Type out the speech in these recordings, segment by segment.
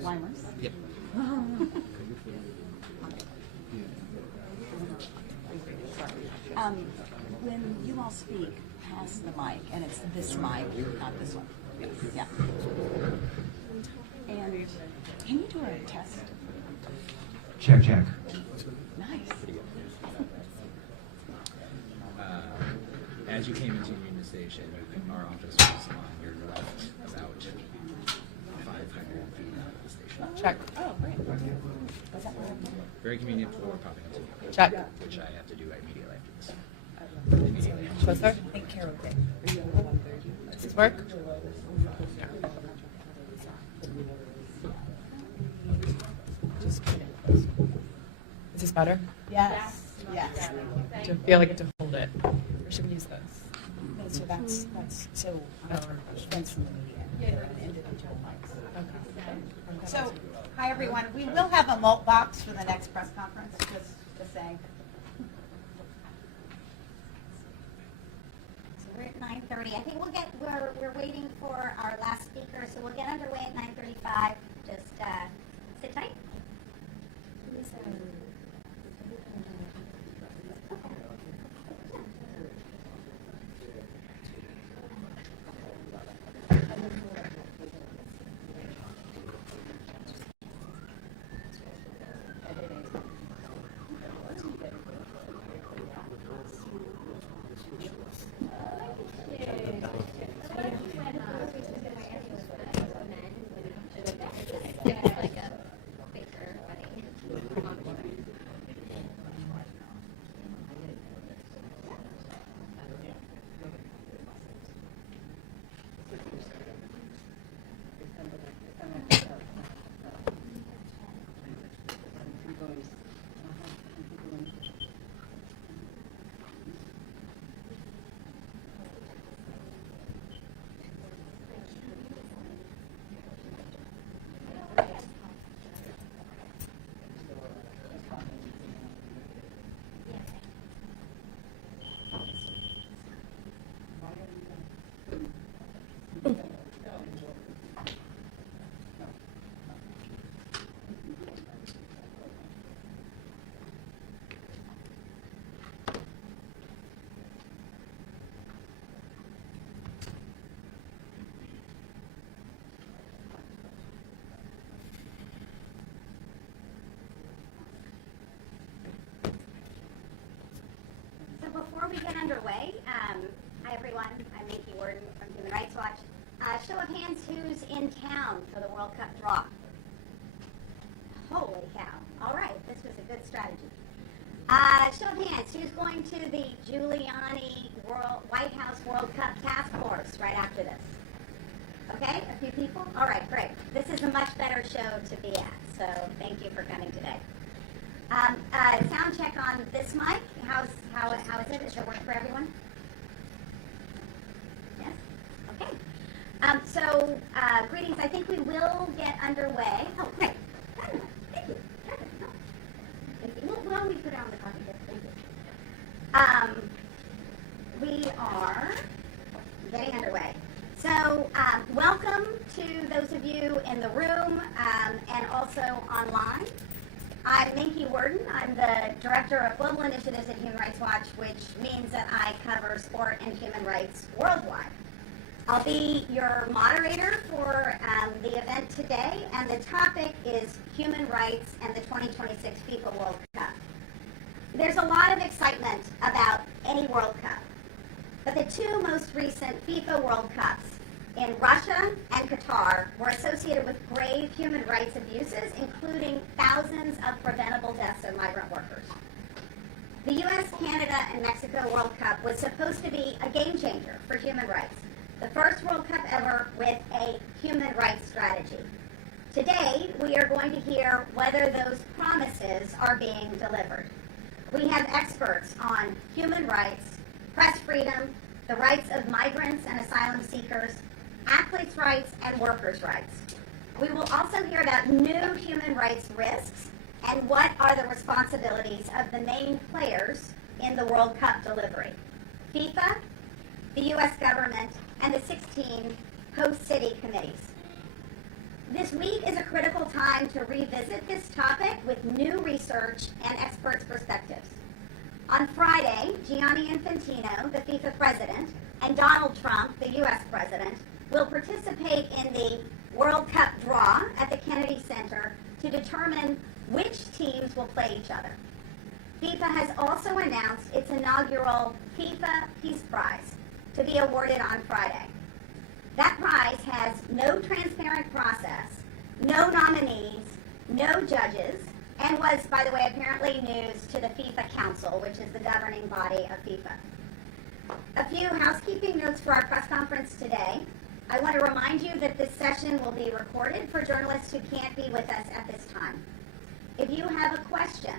Limers? Yep. When you all speak, pass the mic, and it's this mic, not this one. Yeah. And can you do a test? Check, check. Nice. As you came into Union Station, our office was on your left, about 500 feet out of the station. Check. Oh, great. Very convenient for popping into you. Check. Which I have to do immediately after this. Immediately after this. Closer. Take care of it. Does this work? Just is this better? Yes. Yes. Do I feel like to hold it? Or should we use this? No, so that's so friends from the media. Individual mics. Okay. So, hi everyone. We will have a malt box for the next press conference, just saying. So we're at 9:30. I think we're waiting for our last speaker, so we'll get underway at 9:35. Just sit tight. So before we get underway, hi everyone, I'm Minky Worden from Human Rights Watch. Show of hands, who's in town for the World Cup draw? Holy cow. All right, this was a good strategy. Show of hands, who's going to the Giuliani White House World Cup Task Force right after this? Okay, a few people? All right, great. This is a much better show to be at, so thank you for coming today. Sound check on this mic. How is it? Does it work for everyone? Yes? Okay. So, greetings. I think we will get underway. Oh, great. Thank you. Perfect. No. Thank you. Well, we put it on the copy here. Thank you. We are getting underway. So, welcome to those of you in the room and also online. I'm Minky Worden. I'm the Director of Global Initiatives at Human Rights Watch, which means that I cover sport and human rights worldwide. I'll be your moderator for the event today, and the topic is human rights and the 2026 FIFA World Cup. There's a lot of excitement about any World Cup, but the two most recent FIFA World Cups in Russia and Qatar were associated with grave human rights abuses, including thousands of preventable deaths of migrant workers. The U.S., Canada, and Mexico World Cup was supposed to be a game changer for human rights, the first World Cup ever with a human rights strategy. Today, we are going to hear whether those promises are being delivered. We have experts on human rights, press freedom, the rights of migrants and asylum seekers, athletes' rights, and workers' rights. We will also hear about new human rights risks and what are the responsibilities of the main players in the World Cup delivery: FIFA, the U.S. government, and the 16 host city committees. This week is a critical time to revisit this topic with new research and experts' perspectives. On Friday, Gianni Infantino, the FIFA president, and Donald Trump, the U.S. president, will participate in the World Cup draw at the Kennedy Center to determine which teams will play each other. FIFA has also announced its inaugural FIFA Peace Prize to be awarded on Friday. That prize has no transparent process, no nominees, no judges, and was, by the way, apparently news to the FIFA Council, which is the governing body of FIFA. A few housekeeping notes for our press conference today. I want to remind you that this session will be recorded for journalists who can't be with us at this time. If you have a question,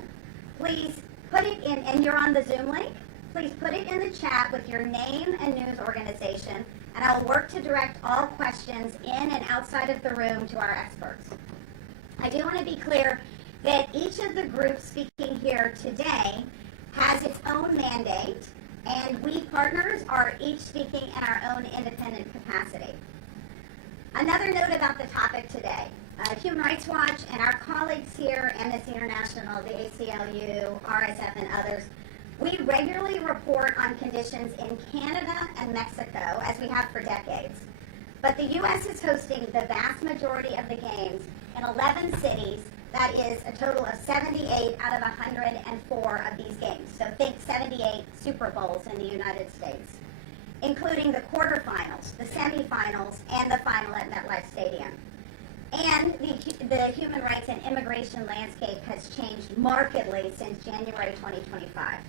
please put it in, and you're on the Zoom link, please put it in the chat with your name and news organization, and I'll work to direct all questions in and outside of the room to our experts. I do want to be clear that each of the groups speaking here today has its own mandate, and we partners are each speaking in our own independent capacity. Another note about the topic today. Human Rights Watch and our colleagues here, Amnesty International, the ACLU, RSF, and others, we regularly report on conditions in Canada and Mexico, as we have for decades. But the U.S. is hosting the vast majority of the games in 11 cities. That is a total of 78 out of 104 of these games. So think 78 Super Bowls in the United States, including the quarterfinals, the semifinals, and the final at MetLife Stadium. And the human rights and immigration landscape has changed markedly since January 2025.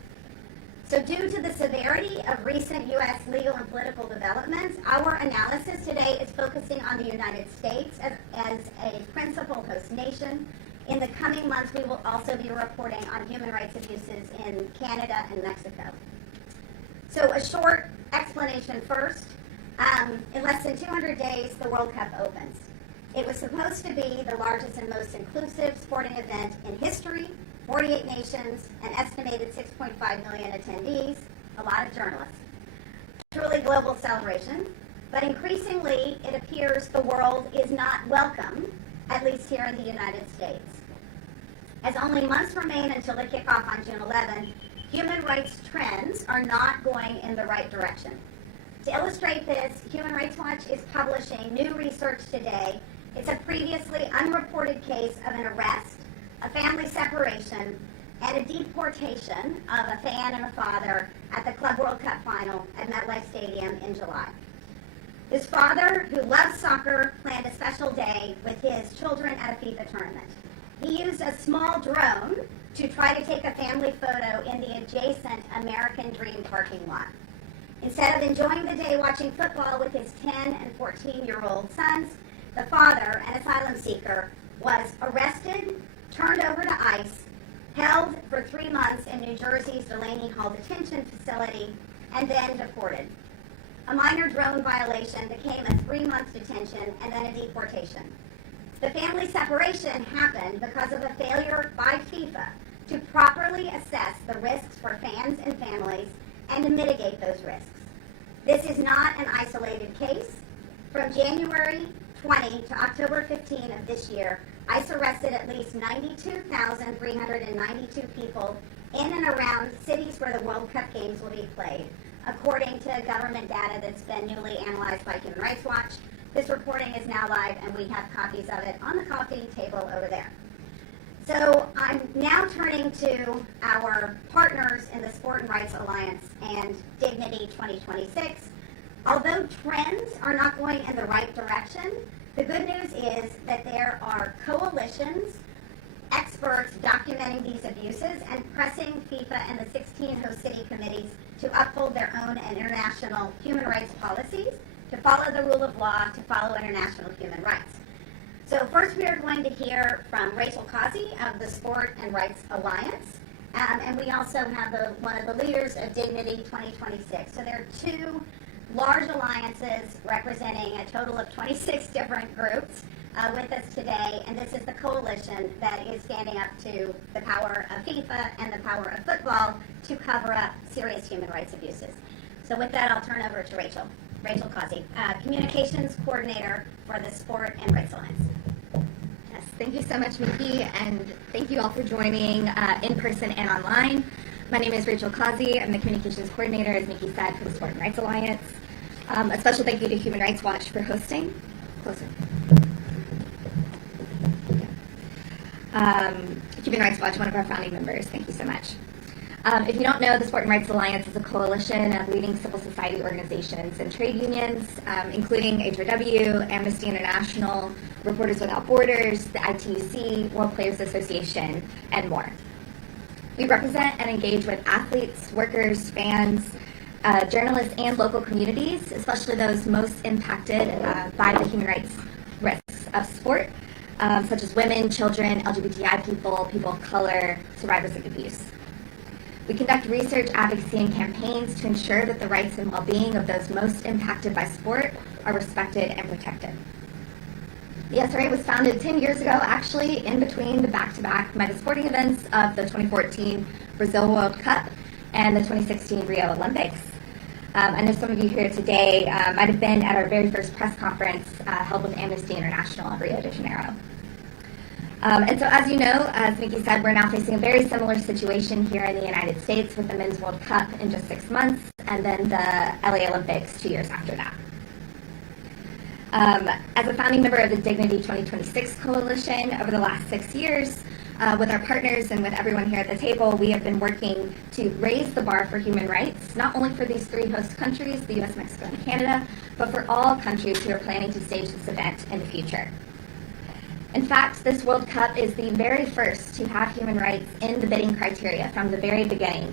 So due to the severity of recent U.S. legal and political developments, our analysis today is focusing on the United States as a principal host nation. In the coming months, we will also be reporting on human rights abuses in Canada and Mexico. So a short explanation first. In less than 200 days, the World Cup opens. It was supposed to be the largest and most inclusive sporting event in history, 48 nations, an estimated 6.5 million attendees, a lot of journalists. Truly global celebration, but increasingly it appears the world is not welcome, at least here in the United States. As only months remain until the kickoff on June 11, human rights trends are not going in the right direction. To illustrate this, Human Rights Watch is publishing new research today. It's a previously unreported case of an arrest, a family separation, and a deportation of a fan and a father at the Club World Cup final at MetLife Stadium in July. His father, who loves soccer, planned a special day with his children at a FIFA tournament. He used a small drone to try to take a family photo in the adjacent American Dream parking lot. Instead of enjoying the day watching football with his 10 and 14-year-old sons, the father, an asylum seeker, was arrested, turned over to ICE, held for 3 months in New Jersey's Delaney Hall detention facility, and then deported. A minor drone violation became a 3-month detention and then a deportation. The family separation happened because of a failure by FIFA to properly assess the risks for fans and families and to mitigate those risks. This is not an isolated case. From January 20 to October 15 of this year, ICE arrested at least 92,392 people in and around cities where the World Cup games will be played, according to government data that's been newly analyzed by Human Rights Watch. This reporting is now live, and we have copies of it on the coffee table over there. So I'm now turning to our partners in the Sport and Rights Alliance and Dignity 2026. Although trends are not going in the right direction, the good news is that there are coalitions, experts documenting these abuses and pressing FIFA and the 16 host city committees to uphold their own and international human rights policies, to follow the rule of law, to follow international human rights. So first we are going to hear from Rachel Causey of the Sport and Rights Alliance, and we also have one of the leaders of Dignity 2026. So there are two large alliances representing a total of 26 different groups with us today, and this is the coalition that is standing up to the power of FIFA and the power of football to cover up serious human rights abuses. So with that, I'll turn over to Rachel Causey, Communications Coordinator for the Sport and Rights Alliance. Thank you so much, Miki, and thank you all for joining in person and online. My name is Rachel Kazi. I'm the Communications Coordinator, as Miki said, for the Sport and Rights Alliance. A special thank you to Human Rights Watch for hosting. Closer. Human Rights Watch, one of our founding members. Thank you so much. If you don't know, the Sport and Rights Alliance is a coalition of leading civil society organizations and trade unions, including HRW, Amnesty International, Reporters Without Borders, the ITUC, World Players Association, and more. We represent and engage with athletes, workers, fans, journalists, and local communities, especially those most impacted by the human rights risks of sport, such as women, children, LGBTI people, people of color, survivors of abuse. We conduct research, advocacy, and campaigns to ensure that the rights and well-being of those most impacted by sport are respected and protected. The SRA was founded 10 years ago, actually, in between the back-to-back mega sporting events of the 2014 Brazil World Cup and the 2016 Rio Olympics. I know some of you here today might have been at our very first press conference held with Amnesty International in Rio de Janeiro. And so, as you know, as Miki said, we're now facing a very similar situation here in the United States with the Men's World Cup in just 6 months, and then the LA Olympics 2 years after that. As a founding member of the Dignity 2026 Coalition over the last 6 years, with our partners and with everyone here at the table, we have been working to raise the bar for human rights, not only for these 3 host countries, the US, Mexico, and Canada, but for all countries who are planning to stage this event in the future. In fact, this World Cup is the very first to have human rights in the bidding criteria from the very beginning,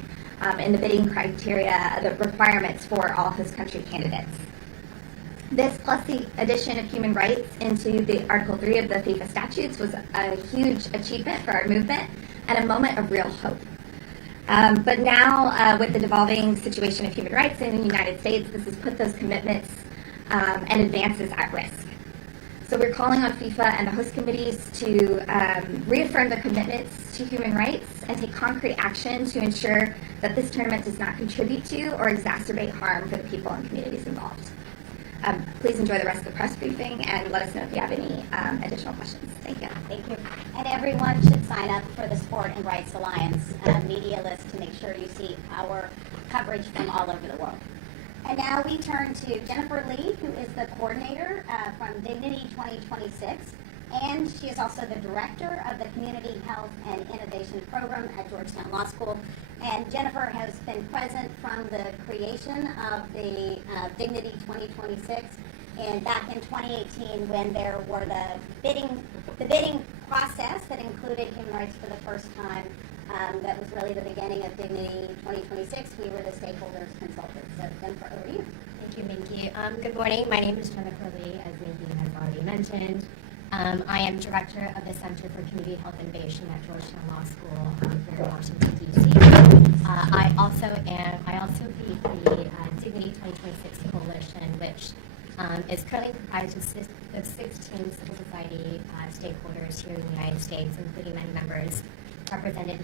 in the bidding criteria, the requirements for all host country candidates. This, plus the addition of human rights into the Article 3 of the FIFA statutes, was a huge achievement for our movement and a moment of real hope. But now, with the devolving situation of human rights in the United States, this has put those commitments and advances at risk. So we're calling on FIFA and the host committees to reaffirm their commitments to human rights and take concrete action to ensure that this tournament does not contribute to or exacerbate harm for the people and communities involved. Please enjoy the rest of the press briefing and let us know if you have any additional questions. Thank you. Thank you. And everyone should sign up for the Sport and Rights Alliance media list to make sure you see our coverage from all over the world. And now we turn to Jennifer Lee, who is the coordinator from Dignity 2026, and she is also the director of the Community Health and Innovation Program at Georgetown Law School. And Jennifer has been present from the creation of the Dignity 2026 and back in 2018 when there were the bidding process that included human rights for the first time. That was really the beginning of Dignity 2026. We were the stakeholders consultants. So Jennifer, over to you. Thank you, Minky. Good morning. My name is Jennifer Lee, as Minky has already mentioned. I am director of the Center for Community Health Innovation at Georgetown Law School here in Washington, D.C. I also lead the Dignity 2026 Coalition, which is currently comprised of 16 civil society stakeholders here in the United States, including many members represented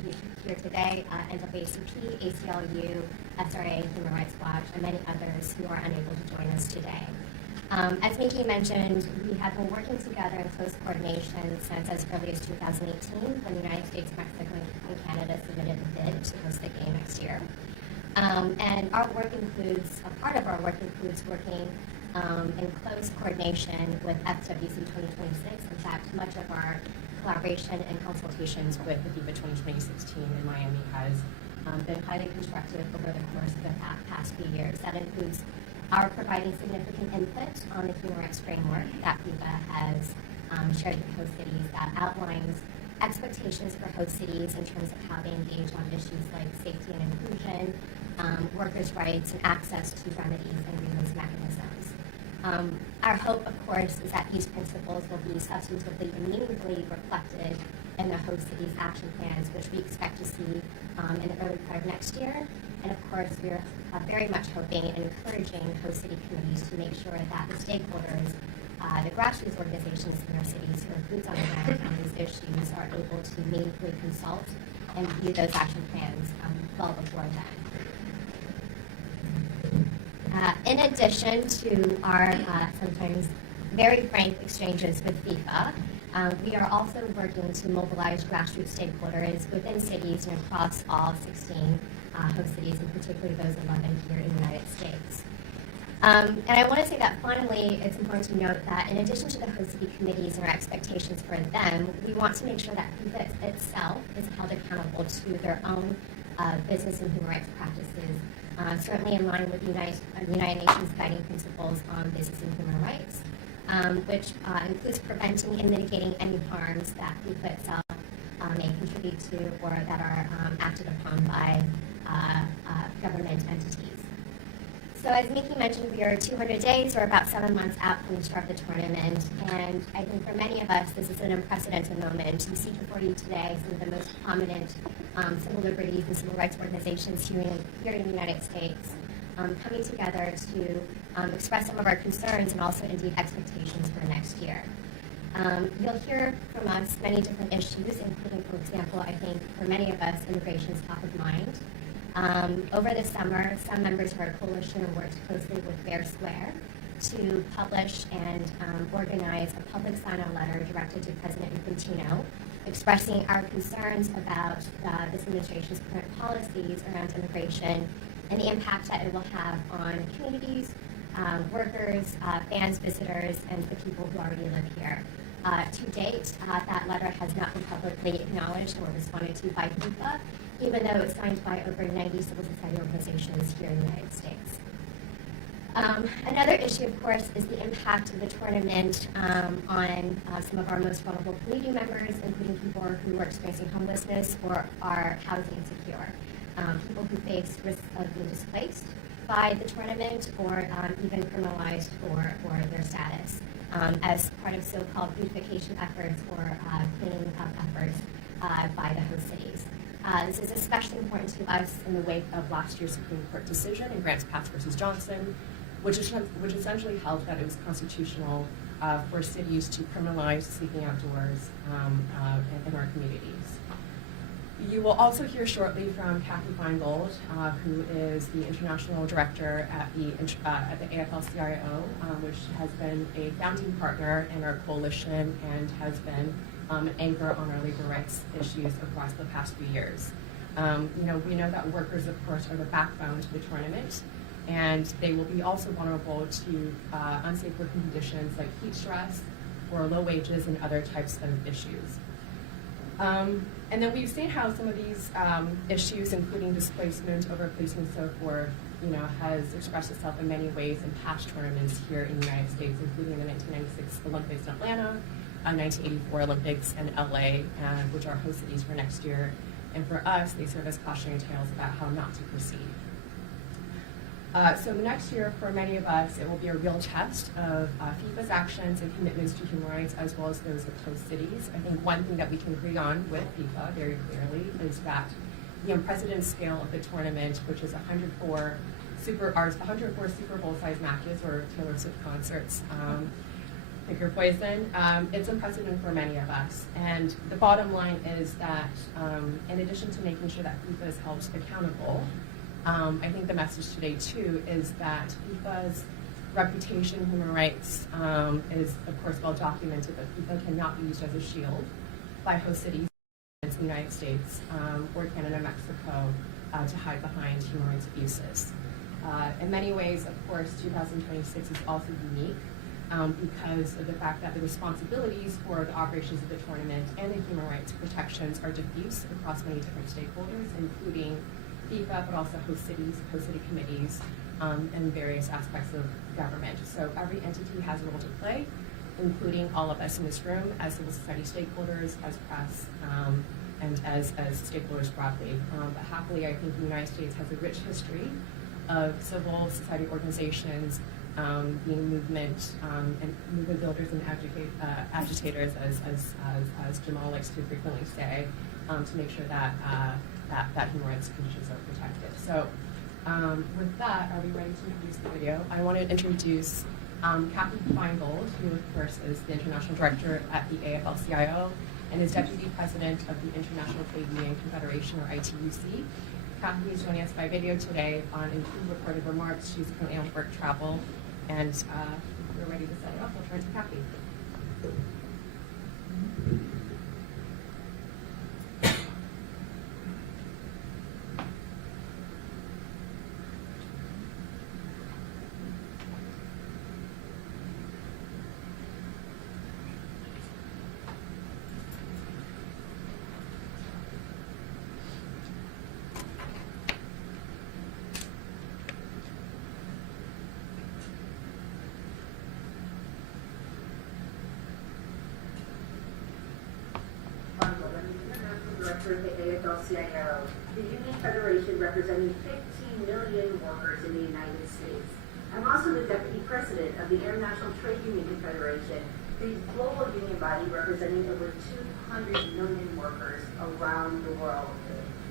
here today, NAACP, ACLU, SRA, Human Rights Watch, and many others who are unable to join us today. As Minky mentioned, we have been working together in close coordination since as early as 2018, when the United States, Mexico, and Canada submitted a bid to host the game next year. And our work includes, a part of our work includes working in close coordination with FWC 2026. In fact, much of our collaboration and consultations with the FIFA 2026 team in Miami has been highly constructive over the course of the past few years. That includes our providing significant input on the human rights framework that FIFA has shared with host cities that outlines expectations for host cities in terms of how they engage on issues like safety and inclusion, workers' rights, and access to remedies and grievance mechanisms. Our hope, of course, is that these principles will be substantively and meaningfully reflected in the host cities' action plans, which we expect to see in the early part of next year. And of course, we're very much hoping and encouraging host city communities to make sure that the stakeholders, the grassroots organizations in our cities who are boots on the ground on these issues, are able to meaningfully consult and view those action plans well before then. In addition to our sometimes very frank exchanges with FIFA, We are also working to mobilize grassroots stakeholders within cities and across all 16 host cities, and particularly those 11 here in the United States. And I want to say that finally, it's important to note that in addition to the host city committees and our expectations for them, we want to make sure that FIFA itself is held accountable to their own business and human rights practices, certainly in line with the United Nations guiding principles on business and human rights, which includes preventing and mitigating any harms that FIFA itself may contribute to or that are acted upon by government entities. So as Miki mentioned, we are 200 days or about 7 months out from the start of the tournament, and I think for many of us this is an unprecedented moment. We see before you today some of the most prominent civil liberties and civil rights organizations here in the United States coming together to express some of our concerns and also indeed expectations for next year. You'll hear from us many different issues, including, for example, I think for many of us, immigration is top of mind. Over the summer, some members of our coalition worked closely with Fair Square to publish and organize a public sign-on letter directed to President Infantino, expressing our concerns about this administration's current policies around immigration and the impact that it will have on communities, workers, fans, visitors, and the people who already live here. To date, that letter has not been publicly acknowledged or responded to by FIFA, even though it's signed by over 90 civil society organizations here in the United States. Another issue, of course, is the impact of the tournament on some of our most vulnerable community members, including people who are experiencing homelessness or are housing insecure, people who face risks of being displaced by the tournament or even criminalized for their status as part of so-called beautification efforts or cleaning up efforts by the host cities. This is especially important to us in the wake of last year's Supreme Court decision in Grants Pass versus Johnson, which essentially held that it was constitutional for cities to criminalize sleeping outdoors in our communities. You will also hear shortly from Kathy Feingold, who is the international director at the AFL-CIO, which has been a founding partner in our coalition and has been an anchor on our labor rights issues across the past few years. We know that workers, of course, are the backbone to the tournament, and they will be also vulnerable to unsafe working conditions like heat stress or low wages and other types of issues. And then we've seen how some of these issues, including displacement, overplacement, and so forth, has expressed itself in many ways in past tournaments here in the United States, including the 1996 Olympics in Atlanta, 1984 Olympics in LA, which are host cities for next year. And for us, they serve as cautionary tales about how not to proceed. So next year, for many of us, it will be a real test of FIFA's actions and commitments to human rights, as well as those of host cities. I think one thing that we can agree on with FIFA very clearly is that the unprecedented scale of the tournament, which is 104 Super Bowl-sized matches or Taylor Swift concerts, pick your poison, it's unprecedented for many of us. And the bottom line is that in addition to making sure that FIFA is held accountable, I think the message today, too, is that FIFA's reputation, human rights, is, of course, well documented, but FIFA cannot be used as a shield by host cities in the United States or Canada and Mexico to hide behind human rights abuses. In many ways, of course, 2026 is also unique because of the fact that the responsibilities for the operations of the tournament and the human rights protections are diffuse across many different stakeholders, including FIFA, but also host cities, host city committees, and various aspects of government. So every entity has a role to play, including all of us in this room as civil society stakeholders, as press, and as stakeholders broadly. But happily, I think the United States has a rich history of civil society organizations being movement and movement builders and agitators, as Jamal likes to frequently say, to make sure that that human rights conditions are protected. So with that, are we ready to introduce the video? I want to introduce Kathy Feingold, who of course is the International Director at the AFL-CIO and is Deputy President of the International Trade Union Confederation, or ITUC. Kathy is joining us by video today on recorded remarks. She's currently on work travel, and we're ready to set it up. We'll turn to Kathy. Director of the AFL-CIO, the union federation representing 15 million workers in the United States. I'm also the deputy president of the International Trade Union Confederation, the global union body representing over 200 million workers around the world.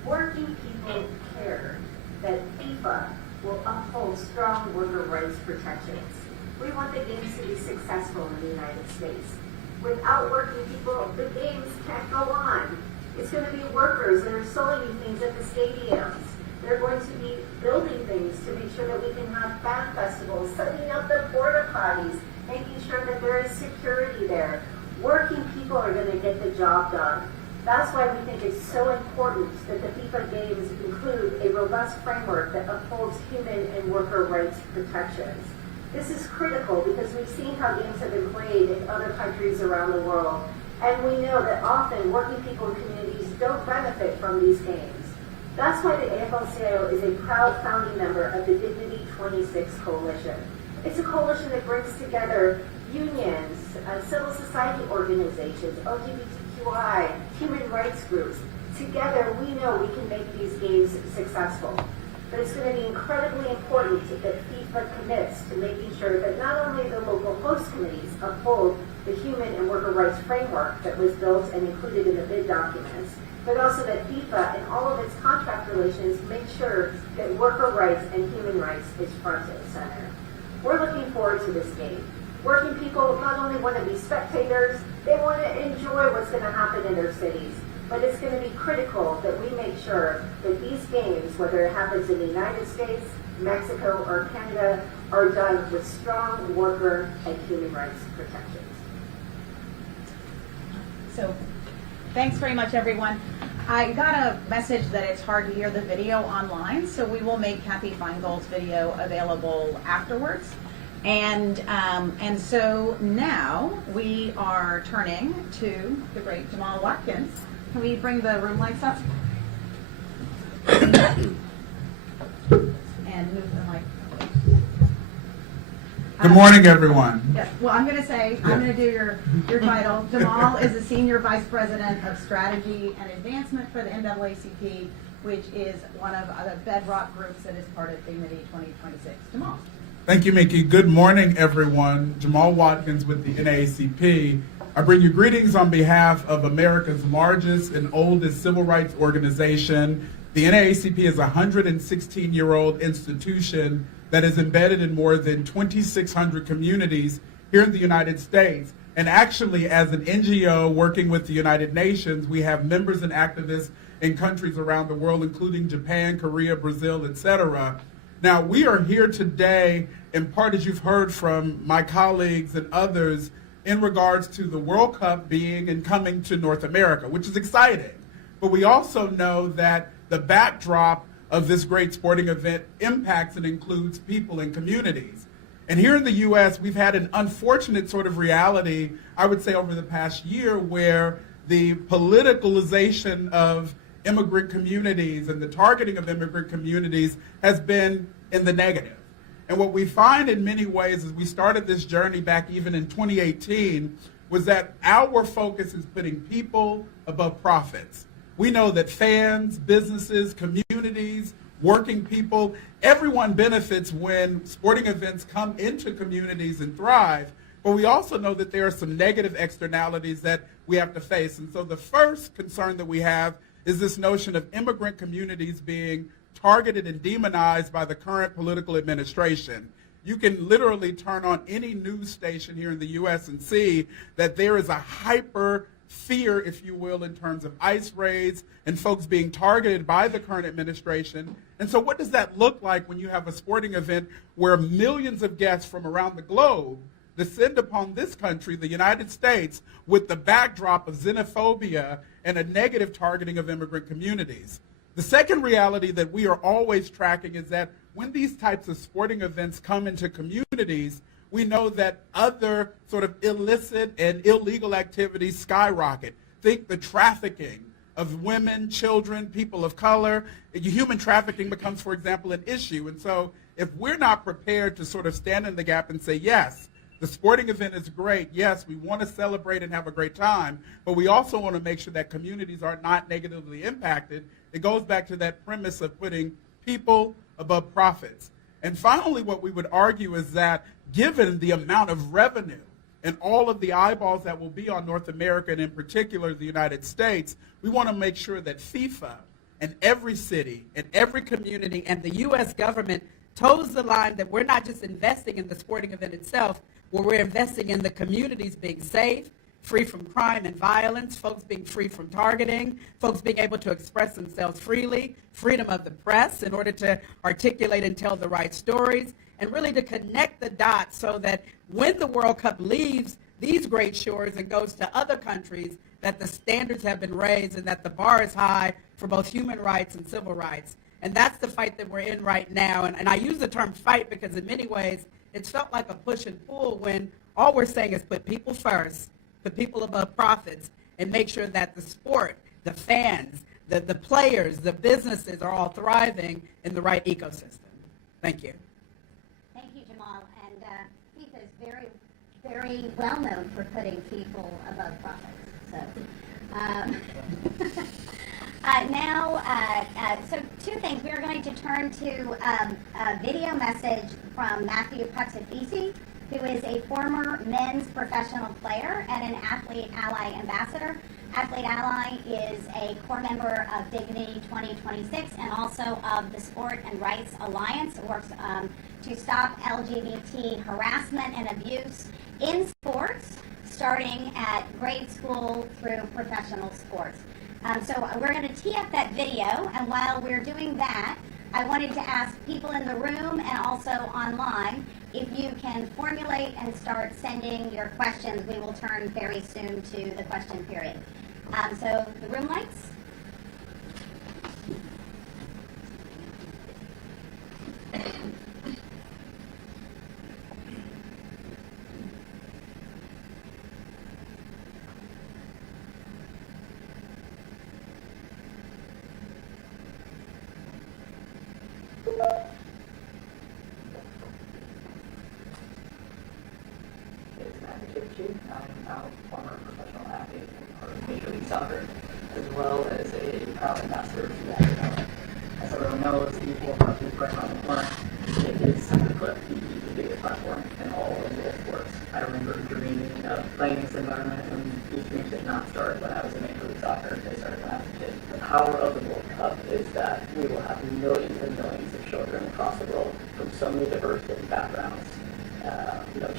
Working people care that FIFA will uphold strong worker rights protections. We want the games to be successful in the United States. Without working people, the games can't go on. It's going to be workers that are sewing things at the stadiums. They're going to be building things to make sure that we can have fan festivals, setting up the porta potties, making sure that there is security there. Working people are going to get the job done. That's why we think it's so important that the FIFA Games include a robust framework that upholds human and worker rights protections. This is critical because we've seen how games have been played in other countries around the world, and we know that often working people in communities don't benefit from these games. That's why the AFL-CIO is a proud founding member of the Dignity 26 Coalition. It's a coalition that brings together unions, civil society organizations, LGBTQI, human rights groups. Together, we know we can make these games successful. But it's going to be incredibly important that FIFA commits to making sure that not only the local host committees uphold the human and worker rights framework that was built and included in the bid documents, but also that FIFA and all of its contract relations make sure that worker rights and human rights is front and center. We're looking forward to this game. Working people not only want to be spectators, they want to enjoy what's going to happen in their cities. But it's going to be critical that we make sure that these games, whether it happens in the United States, Mexico, or Canada, are done with strong worker and human rights protections. So, thanks very much, everyone. I got a message that it's hard to hear the video online, so we will make Kathy Feingold's video available afterwards. And so now we are turning to the great Jamal Watkins. Can we bring the room lights up? And move the mic. Good morning, everyone. Yes. Well, I'm going to say, I'm going to do your title. Jamal is the Senior Vice President of Strategy and Advancement for the NAACP, which is one of the bedrock groups that is part of Dignity 2026. Jamal. Thank you, Mickey. Good morning, everyone. Jamal Watkins with the NAACP. I bring you greetings on behalf of America's largest and oldest civil rights organization. The NAACP is a 116-year-old institution that is embedded in more than 2,600 communities here in the United States. And actually, as an NGO working with the United Nations, we have members and activists in countries around the world, including Japan, Korea, Brazil, etc. Now, we are here today, in part, as you've heard from my colleagues and others, in regards to the World Cup being and coming to North America, which is exciting. But we also know that the backdrop of this great sporting event impacts and includes people and communities. And here in the U.S., we've had an unfortunate sort of reality, I would say, over the past year, where the politicalization of immigrant communities and the targeting of immigrant communities has been in the negative. And what we find in many ways as we started this journey back even in 2018 was that our focus is putting people above profits. We know that fans, businesses, communities, working people, everyone benefits when sporting events come into communities and thrive. But we also know that there are some negative externalities that we have to face. And so the first concern that we have is this notion of immigrant communities being targeted and demonized by the current political administration. You can literally turn on any news station here in the U.S. and see that there is a hyper fear, if you will, in terms of ICE raids and folks being targeted by the current administration. And so what does that look like when you have a sporting event where millions of guests from around the globe descend upon this country, the United States, with the backdrop of xenophobia and a negative targeting of immigrant communities. The second reality that we are always tracking is that when these types of sporting events come into communities, we know that other sort of illicit and illegal activities skyrocket. Think the trafficking of women, children, people of color. Human trafficking becomes, for example, an issue. And so if we're not prepared to sort of stand in the gap and say, yes, the sporting event is great. Yes, we want to celebrate and have a great time, but we also want to make sure that communities are not negatively impacted. It goes back to that premise of putting people above profits. And finally, what we would argue is that given the amount of revenue and all of the eyeballs that will be on North America, and in particular the United States, we want to make sure that FIFA and every city and every community and the U.S. government toes the line that we're not just investing in the sporting event itself, where we're investing in the communities being safe, free from crime and violence, folks being free from targeting, folks being able to express themselves freely, freedom of the press in order to articulate and tell the right stories, and really to connect the dots so that when the World Cup leaves these great shores and goes to other countries, that the standards have been raised and that the bar is high for both human rights and civil rights. And that's the fight that we're in right now. And I use the term fight because in many ways it's felt like a push and pull when all we're saying is put people first, put people above profits, and make sure that the sport, the fans, the players, the businesses are all thriving in the right ecosystem. Thank you. Thank you, Jamal. And FIFA is very, very well known for putting people above profits. So so two things. We are going to turn to a video message from Matthew Puxafisi, who is a former men's professional player and an Athlete Ally ambassador. Athlete Ally is a core member of Dignity 2026 and also of the Sport and Rights Alliance. It works to stop LGBT harassment and abuse in sports, starting at grade school through professional sports. So we're going to tee up that video, and while we're doing that, I wanted to ask people in the room and also online if you can formulate and start sending your questions. We will turn very soon to the question period. So the room lights. I'm a former professional athlete in Major League Soccer, as well as a proud ambassador to the Athlete Ally. As everyone knows, the World Cup is right around the corner. It is simply put the biggest platform in all of world sports. I remember dreaming of playing in this environment, and these dreams did not start when I was in Major League Soccer. They started when I was a kid. The power of the World Cup is that we will have millions and millions of children across the world from so many diverse different backgrounds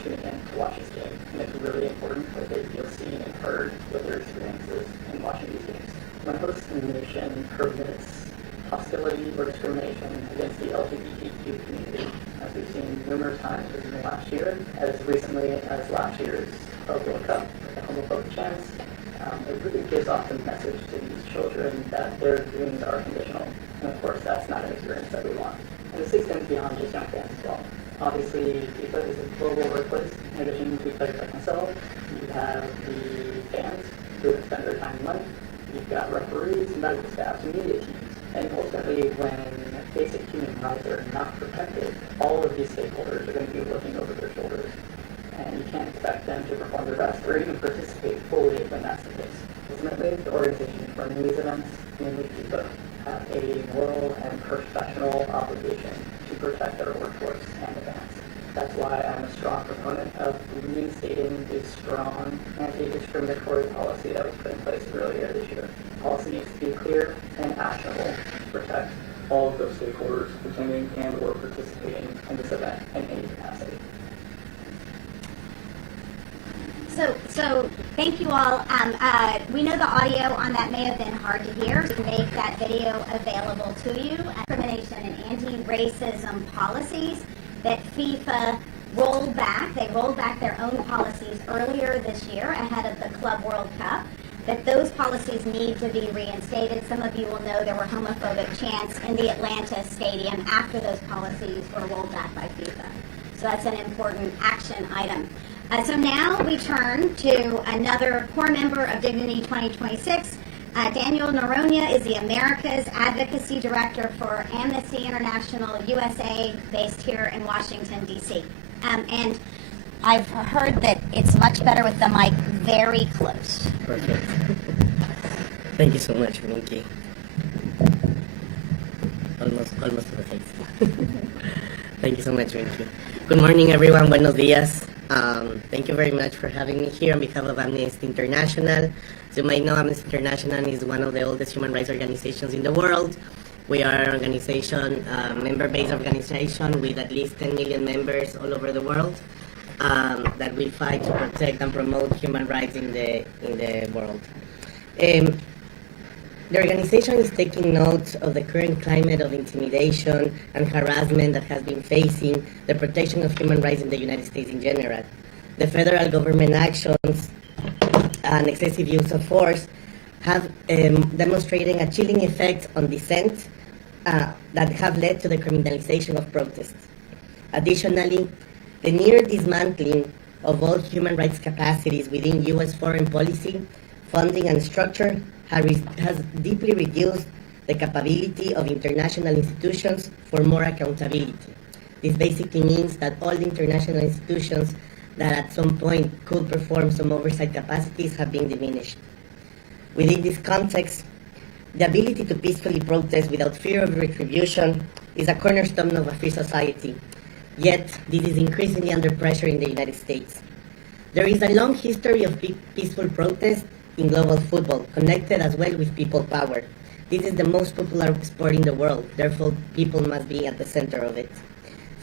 tuning in to watch this game. And it's really important that they feel seen and heard with their experiences in watching these games. When host nation permits hostility or discrimination against the LGBTQ community, as we've seen numerous times within the last year, as recently as last year's World Cup, the homophobic chants, it really gives off the message to these children that their dreams are conditional. And of course, that's not an experience that we want. And this extends beyond just young fans as well. Obviously, FIFA is a global workplace. In addition to players like myself, you have the fans who spend their time and money. You've got referees, medical staffs, and media teams. And ultimately, when basic human rights are not protected, all of these stakeholders are going to be looking over their shoulders. And you can't expect them to perform their best or even participate fully when that's the case. Ultimately, the organizations running these events, namely FIFA, have a moral and professional obligation to protect their workforce and the fans. That's why I'm a strong proponent of reinstating the strong anti-discriminatory policy that was put in place earlier this year. The policy needs to be clear and actionable to protect all of those stakeholders attending and or participating in this event in any capacity. So thank you all. We know the audio on that may have been hard to hear. To make that video available to you, discrimination and anti-racism policies that FIFA rolled back back. They rolled back their own policies earlier this year ahead of the Club World Cup, that those policies need to be reinstated. Some of you will know there were homophobic chants in the Atlanta stadium after those policies were rolled back by FIFA. So that's an important action item. So now we turn to another core member of Dignity 2026. Daniel Noronha is the America's Advocacy Director for Amnesty International USA, based here in Washington, D.C. And I've heard that it's much better with the mic very close. Perfect. Thank you so much, Minky. Almost to the face. Thank you so much, Minky. Good morning, everyone. Buenos dias. Thank you very much for having me here on behalf of Amnesty International. As you might know, Amnesty International is one of the oldest human rights organizations in the world. We are an organization, member-based organization with at least 10 million members all over the world that will fight to protect and promote human rights in the world. The organization is taking note of the current climate of intimidation and harassment that has been facing the protection of human rights in the United States in general. The federal government actions and excessive use of force have demonstrated a chilling effect on dissent that have led to the criminalization of protests. Additionally, the near dismantling of all human rights capacities within U.S. foreign policy, funding, and structure has deeply reduced the capability of international institutions for more accountability. This basically means that all international institutions that at some point could perform some oversight capacities have been diminished. Within this context, the ability to peacefully protest without fear of retribution is a cornerstone of a free society. Yet, this is increasingly under pressure in the United States. There is a long history of peaceful protest in global football, connected as well with people power. This is the most popular sport in the world, therefore people must be at the center of it.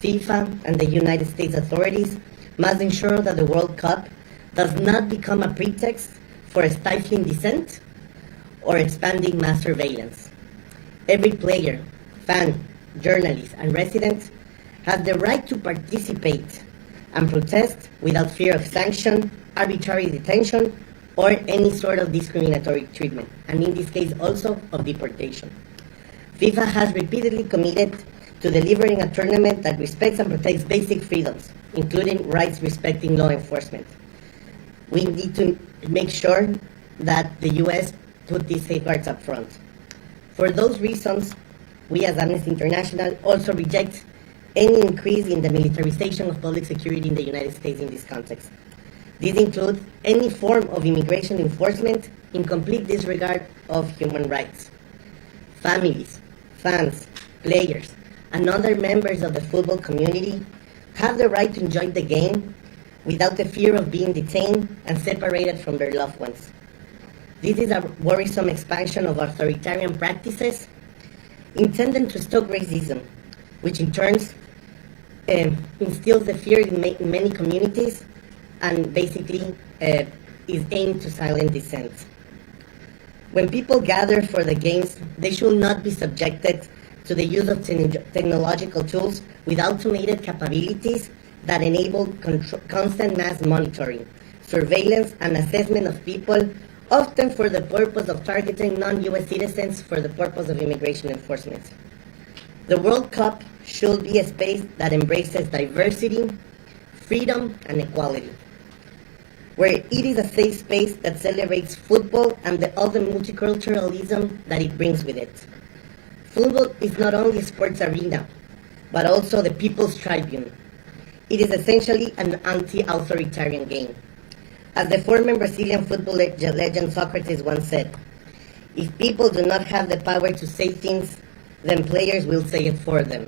FIFA and the United States authorities must ensure that the World Cup does not become a pretext for stifling dissent or expanding mass surveillance. Every player, fan, journalist, and resident has the right to participate and protest without fear of sanction, arbitrary detention, or any sort of discriminatory treatment, and in this case also of deportation. FIFA has repeatedly committed to delivering a tournament that respects and protects basic freedoms, including rights respecting law enforcement. We need to make sure that the US put these safeguards up front. For those reasons, we as Amnesty International also reject any increase in the militarization of public security in the United States in this context. These include any form of immigration enforcement in complete disregard of human rights. Families, fans, players, and other members of the football community have the right to enjoy the game without the fear of being detained and separated from their loved ones. This is a worrisome expansion of authoritarian practices intended to stoke racism, which in turn instills the fear in many communities and basically is aimed to silence dissent. When people gather for the games, they should not be subjected to the use of technological tools with automated capabilities that enable constant mass monitoring, surveillance, and assessment of people, often for the purpose of targeting non-US citizens for the purpose of immigration enforcement. The World Cup should be a space that embraces diversity, freedom, and equality, where it is a safe space that celebrates football and the other multiculturalism that it brings with it. Football is not only a sports arena, but also the people's tribune. It is essentially an anti-authoritarian game. As the former Brazilian football legend Socrates once said, if people do not have the power to say things, then players will say it for them.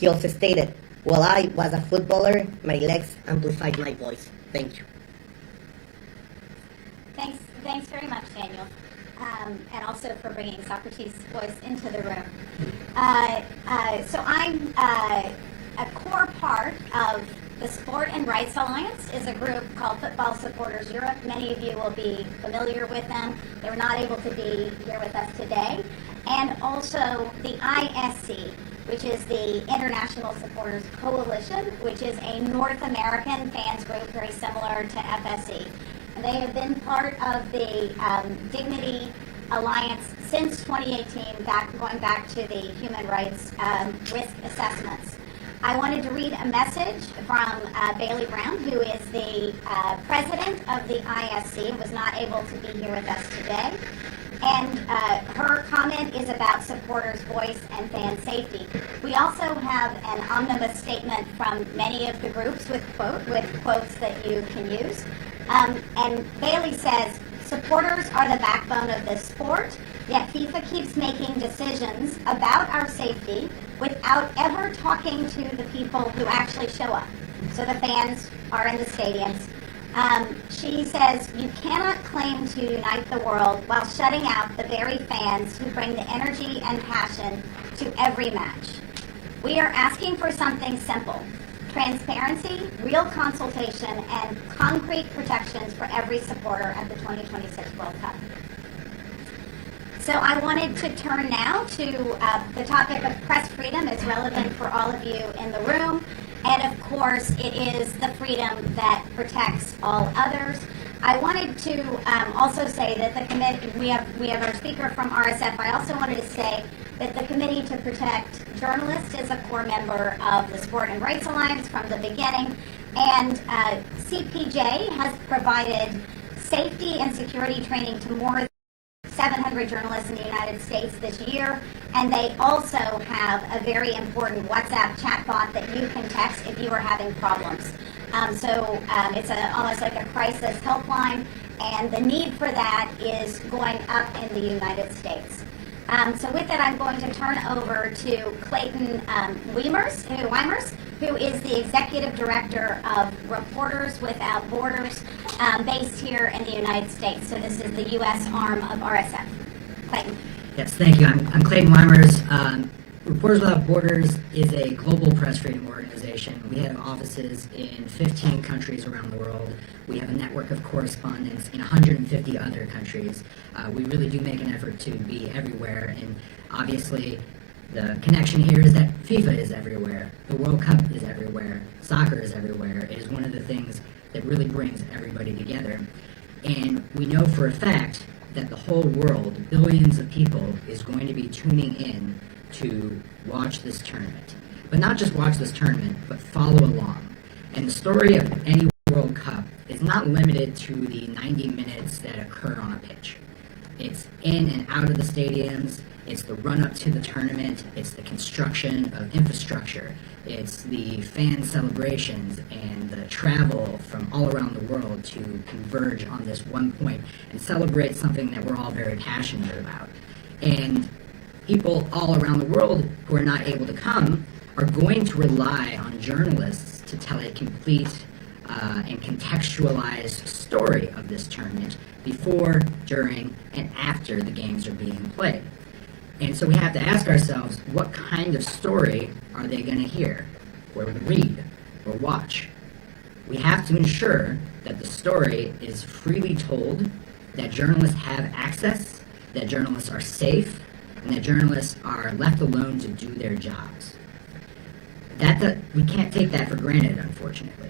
He also stated, while I was a footballer, my legs amplified my voice. Thank you. Thanks very much, Daniel, and also for bringing Socrates' voice into the room. So I'm a core part of the Sport and Rights Alliance, is a group called Football Supporters Europe. Many of you will be familiar with them. They were not able to be here with us today. and also the ISC, which is the International Supporters Coalition, which is a North American fans group very similar to FSE. They have been part of the Dignity Alliance since 2018, going back to the human rights risk assessments. I wanted to read a message from Bailey Brown, who is the president of the ISC, was not able to be here with us today. And her comment is about supporters' voice and fan safety. We also have an omnibus statement from many of the groups with quotes that you can use. And Bailey says, supporters are the backbone of this sport, yet FIFA keeps making decisions about our safety without ever talking to the people who actually show up. So the fans are in the stadiums. She says, you cannot claim to unite the world while shutting out the very fans who bring the energy and passion to every match. We are asking for something simple: transparency, real consultation, and concrete protections for every supporter at the 2026 World Cup. So I wanted to turn now to the topic of press freedom is relevant for all of you in the room. And of course, it is the freedom that protects all others. I wanted to also say that the committee, we have our speaker from RSF. I also wanted to say that the Committee to Protect Journalists is a core member of the Sport and Rights Alliance from the beginning. And CPJ has provided safety and security training to more than 700 journalists in the United States this year, and they also have a very important WhatsApp chatbot that you can text if you are having problems. It's almost like a crisis helpline, and the need for that is going up in the United States. So with that, I'm going to turn over to Clayton Weimers, who is the Executive Director of Reporters Without Borders, based here in the United States. So this is the U.S. arm of RSF. Clayton. Yes, thank you. I'm Clayton Weimers. Reporters Without Borders is a global press freedom organization. We have offices in 15 countries around the world. We have a network of correspondents in 150 other countries. We really do make an effort to be everywhere, and obviously the connection here is that FIFA is everywhere, the World Cup is everywhere, soccer is everywhere. It is one of the things that really brings everybody together. And we know for a fact that the whole world, billions of people, is going to be tuning in to watch this tournament. But not just watch this tournament, but follow along. And the story of any World Cup is not limited to the 90 minutes that occur on a pitch. It's in and out of the stadiums, it's the run-up to the tournament, it's the construction of infrastructure, it's the fan celebrations and the travel from all around the world to converge on this one point and celebrate something that we're all very passionate about. And people all around the world who are not able to come are going to rely on journalists to tell a complete and contextualized story of this tournament before, during, and after the games are being played. And so we have to ask ourselves, what kind of story are they going to hear, or read, or watch? We have to ensure that the story is freely told, that journalists have access, that journalists are safe, and that journalists are left alone to do their jobs. We can't take that for granted, unfortunately.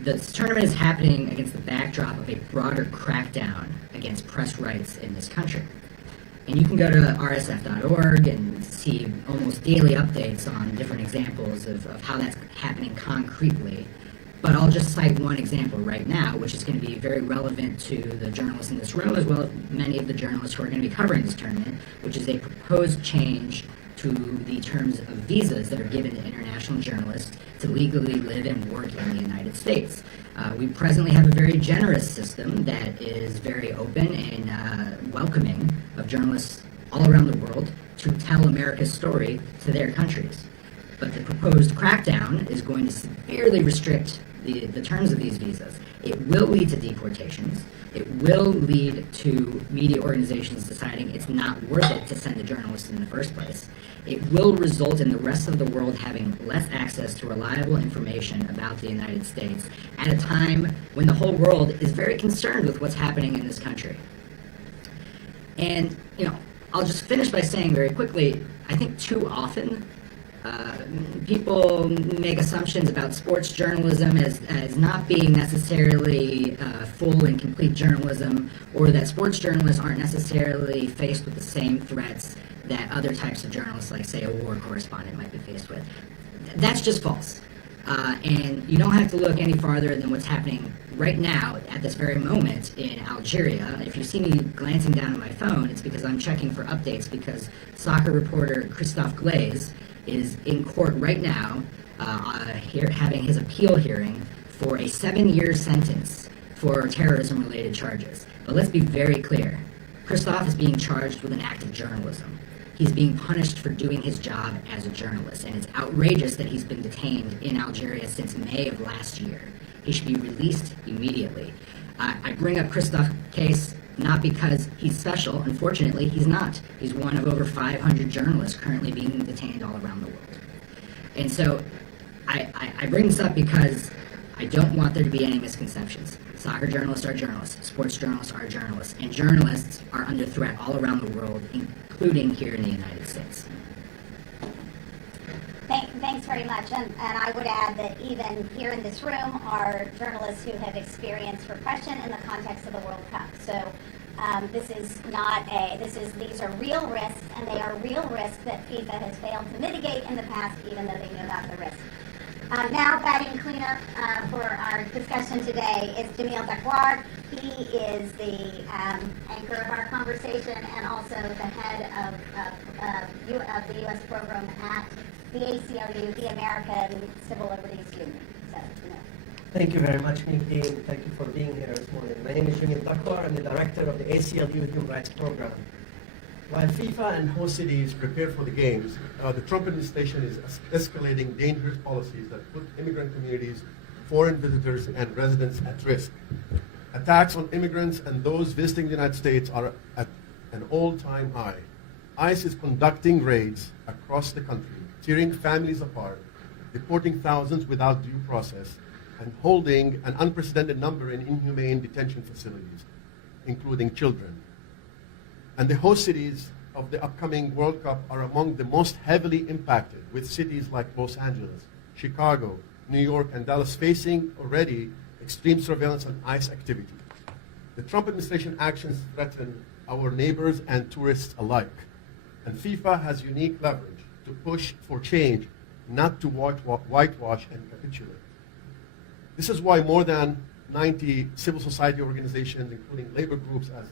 This tournament is happening against the backdrop of a broader crackdown against press rights in this country. And you can go to rsf.org and see almost daily updates on different examples of how that's happening concretely. But I'll just cite one example right now, which is going to be very relevant to the journalists in this room, as well as many of the journalists who are going to be covering this tournament, which is a proposed change to the terms of visas that are given to international journalists to legally live and work in the United States. We presently have a very generous system that is very open and welcoming of journalists all around the world to tell America's story to their countries. But the proposed crackdown is going to severely restrict the terms of these visas. It will lead to deportations. It will lead to media organizations deciding it's not worth it to send a journalist in the first place. It will result in the rest of the world having less access to reliable information about the United States at a time when the whole world is very concerned with what's happening in this country. And, I'll just finish by saying very quickly, I think too often people make assumptions about sports journalism as not being necessarily full and complete journalism, or that sports journalists aren't necessarily faced with the same threats that other types of journalists, like say a war correspondent, might be faced with. That's just false. And you don't have to look any farther than what's happening right now at this very moment in Algeria. If you see me glancing down at my phone, it's because I'm checking for updates, because soccer reporter Christophe Glaze is in court right now having his appeal hearing for a 7-year sentence for terrorism-related charges. But let's be very clear. Christophe is being charged with an act of journalism. He's being punished for doing his job as a journalist, and it's outrageous that he's been detained in Algeria since May of last year. He should be released immediately. I bring up Christophe's case not because he's special. Unfortunately, he's not. He's one of over 500 journalists currently being detained all around the world. And so I bring this up because I don't want there to be any misconceptions. Soccer journalists are journalists. Sports journalists are journalists. And journalists are under threat all around the world, including here in the United States. Thanks very much. And I would add that even here in this room are journalists who have experienced repression in the context of the World Cup. So these are real risks, and they are real risks that FIFA has failed to mitigate in the past, even though they knew about the risks. Now, batting cleanup for our discussion today is Jamil Dakwar. He is the anchor of our conversation and also the head of the U.S. program at the ACLU, the American Civil Liberties Union. So, Thank you very much, Minky. Thank you for being here this morning. My name is Jamil Dakwar. I'm the director of the ACLU Human Rights Program. While FIFA and host cities prepare for the games, the Trump administration is escalating dangerous policies that put immigrant communities, foreign visitors, and residents at risk. Attacks on immigrants and those visiting the United States are at an all-time high. ICE is conducting raids across the country, tearing families apart, deporting thousands without due process, and holding an unprecedented number in inhumane detention facilities, including children. And the host cities of the upcoming World Cup are among the most heavily impacted, with cities like Los Angeles, Chicago, New York, and Dallas facing already extreme surveillance and ICE activity. The Trump administration actions threaten our neighbors and tourists alike. And FIFA has unique leverage to push for change, not to whitewash and capitulate. This is why more than 90 civil society organizations, including labor groups, as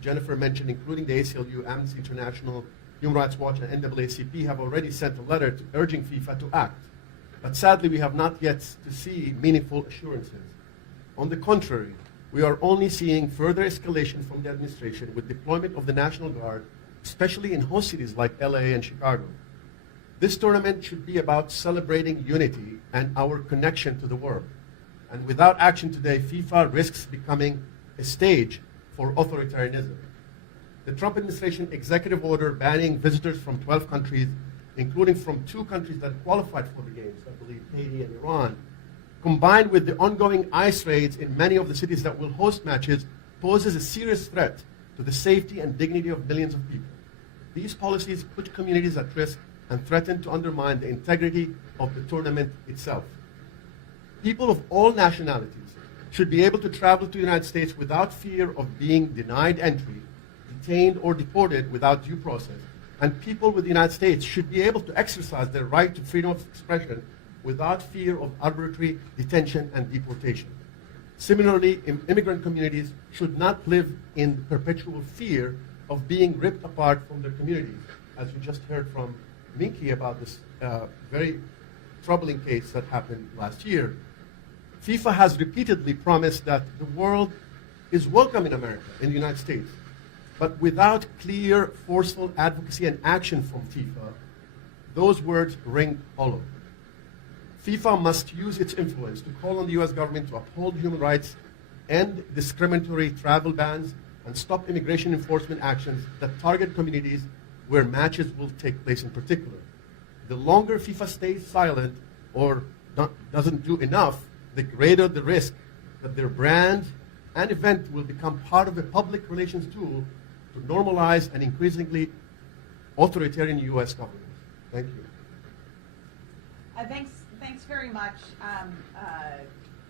Jennifer mentioned, including the ACLU, Amnesty International, Human Rights Watch, and NAACP, have already sent a letter urging FIFA to act. But sadly, we have not yet to see meaningful assurances. On the contrary, we are only seeing further escalation from the administration with deployment of the National Guard, especially in host cities like LA and Chicago. This tournament should be about celebrating unity and our connection to the world. And without action today, FIFA risks becoming a stage for authoritarianism. The Trump administration executive order banning visitors from 12 countries, including from 2 countries that qualified for the games, I believe Haiti and Iran, combined with the ongoing ICE raids in many of the cities that will host matches, poses a serious threat to the safety and dignity of millions of people. These policies put communities at risk and threaten to undermine the integrity of the tournament itself. People of all nationalities should be able to travel to the United States without fear of being denied entry, detained, or deported without due process. And people with the United States should be able to exercise their right to freedom of expression without fear of arbitrary detention and deportation. Similarly, immigrant communities should not live in perpetual fear of being ripped apart from their communities, as you just heard from Minky about this very troubling case that happened last year. FIFA has repeatedly promised that the world is welcome in America, in the United States. But without clear, forceful advocacy and action from FIFA, those words ring hollow. FIFA must use its influence to call on the U.S. government to uphold human rights, end discriminatory travel bans, and stop immigration enforcement actions that target communities where matches will take place in particular. The longer FIFA stays silent or doesn't do enough, the greater the risk that their brand and event will become part of a public relations tool to normalize an increasingly authoritarian U.S. government. Thank you. Thanks very much.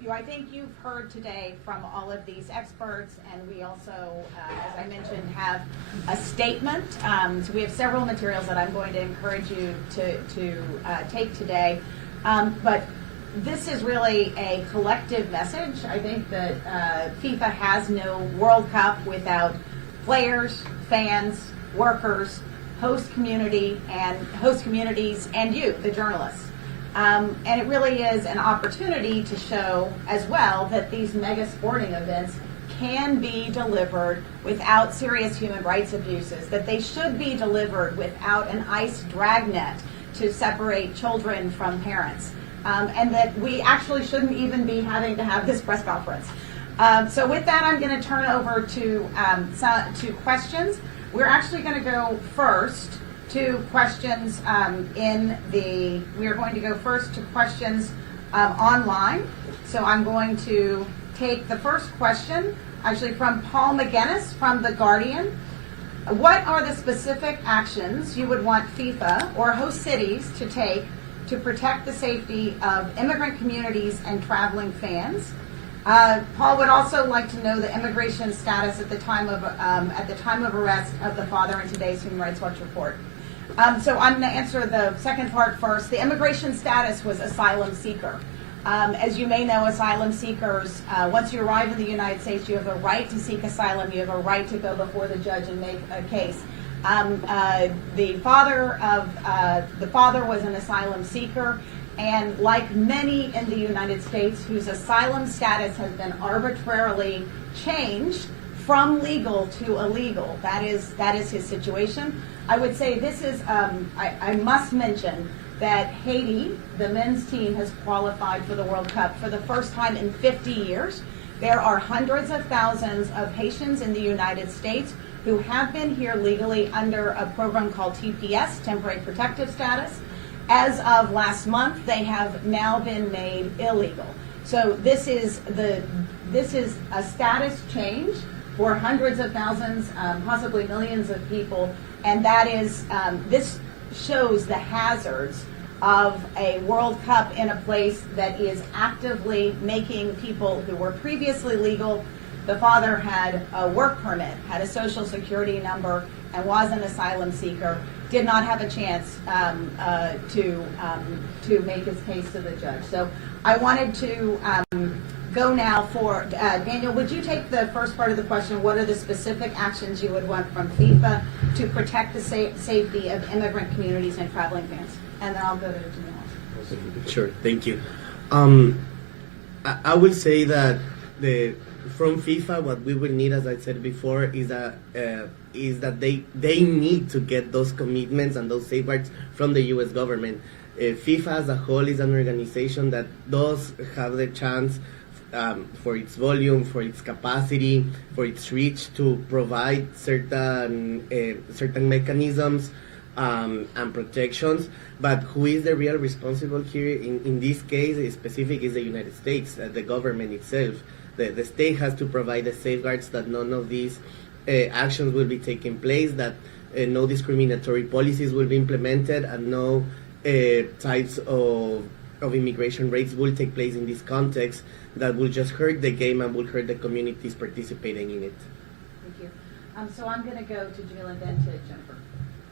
I think you've heard today from all of these experts, and we also, as I mentioned, have a statement. So we have several materials that I'm going to encourage you to take today. But this is really a collective message. I think that FIFA has no World Cup without players, fans, workers, host communities, and you, the journalists. And it really is an opportunity to show as well that these mega sporting events can be delivered without serious human rights abuses, that they should be delivered without an ICE dragnet to separate children from parents, and that we actually shouldn't even be having to have this press conference. So with that, I'm going to turn over to questions. We're actually going to go first to questions we are going to go first to questions online. So I'm going to take the first question, actually from Paul McGinnis from The Guardian. What are the specific actions you would want FIFA or host cities to take to protect the safety of immigrant communities and traveling fans? Paul would also like to know the immigration status at the time of arrest of the father in today's Human Rights Watch report. So I'm going to answer the second part first. The immigration status was asylum seeker. As you may know, asylum seekers, once you arrive in the United States, you have a right to seek asylum. You have a right to go before the judge and make a case. The father was an asylum seeker, and like many in the United States whose asylum status has been arbitrarily changed from legal to illegal, that is his situation. I would say this is, I must mention that Haiti, the men's team, has qualified for the World Cup for the first time in 50 years. There are hundreds of thousands of Haitians in the United States who have been here legally under a program called TPS, Temporary Protective Status. As of last month, they have now been made illegal. So this is a status change for hundreds of thousands, possibly millions of people, and that is this shows the hazards of a World Cup in a place that is actively making people who were previously legal. The father had a work permit, had a social security number, and was an asylum seeker, did not have a chance to make his case to the judge. So I wanted to go now for, Daniel, would you take the first part of the question? What are the specific actions you would want from FIFA to protect the safety of immigrant communities and traveling fans? And then I'll go to Jamil. Sure, thank you. I will say that from FIFA, what we will need, as I said before, is that they need to get those commitments and those safeguards from the U.S. government. FIFA as a whole is an organization that does have the chance, for its volume, for its capacity, for its reach, to provide certain mechanisms and protections. But who is the real responsible here in this case specific is the United States, the government itself. The state has to provide the safeguards that none of these actions will be taking place, that no discriminatory policies will be implemented, and no types of immigration raids will take place in this context that will just hurt the game and will hurt the communities participating in it. Thank you. So I'm going to go to Jamil and then to Jennifer.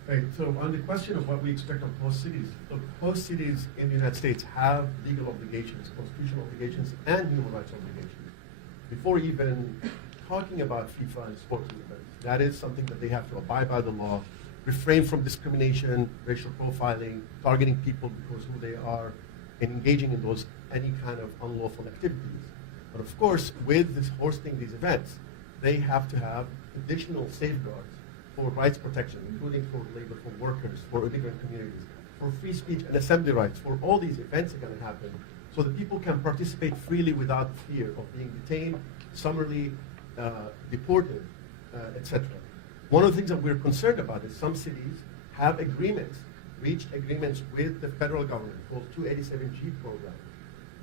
Right, so on the question of what we expect of host cities, look, host cities in the United States have legal obligations, constitutional obligations, and human rights obligations. Before even talking about FIFA and sports events, that is something that they have to abide by the law, refrain from discrimination, racial profiling, targeting people because who they are, and engaging in any kind of unlawful activities. But of course, with this hosting these events, they have to have additional safeguards for rights protection, including for labor, for workers, for immigrant communities, for free speech and assembly rights, for all these events that are going to happen, so that people can participate freely without fear of being detained, summarily deported, etc. One of the things that we're concerned about is some cities have reached agreements with the federal government called 287G program.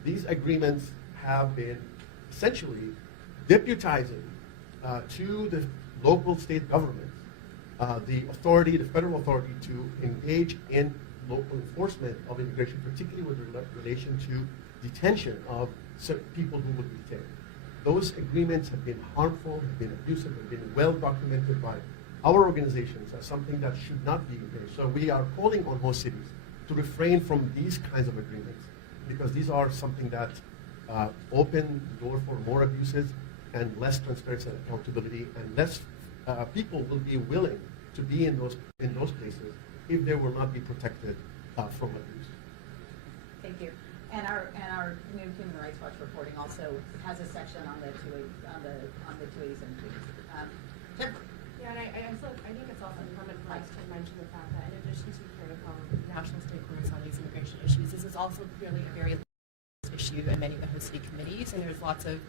These agreements have been essentially deputizing to the local state governments the authority, the federal authority, to engage in local enforcement of immigration, particularly with relation to detention of certain people who would be detained. Those agreements have been harmful, have been abusive, have been well documented by our organizations as something that should not be there. So we are calling on host cities to refrain from these kinds of agreements, because these are something that open the door for more abuses and less transparency and accountability, and less people will be willing to be in those places if they will not be protected from abuse. Thank you. And our new Human Rights Watch reporting also has a section on the 287 treaties. Tim? Yeah, and I think it's also important for us to mention the fact that in addition to hearing from national stakeholders on these immigration issues, this is also clearly a very issue in many of the host city committees, and there's lots of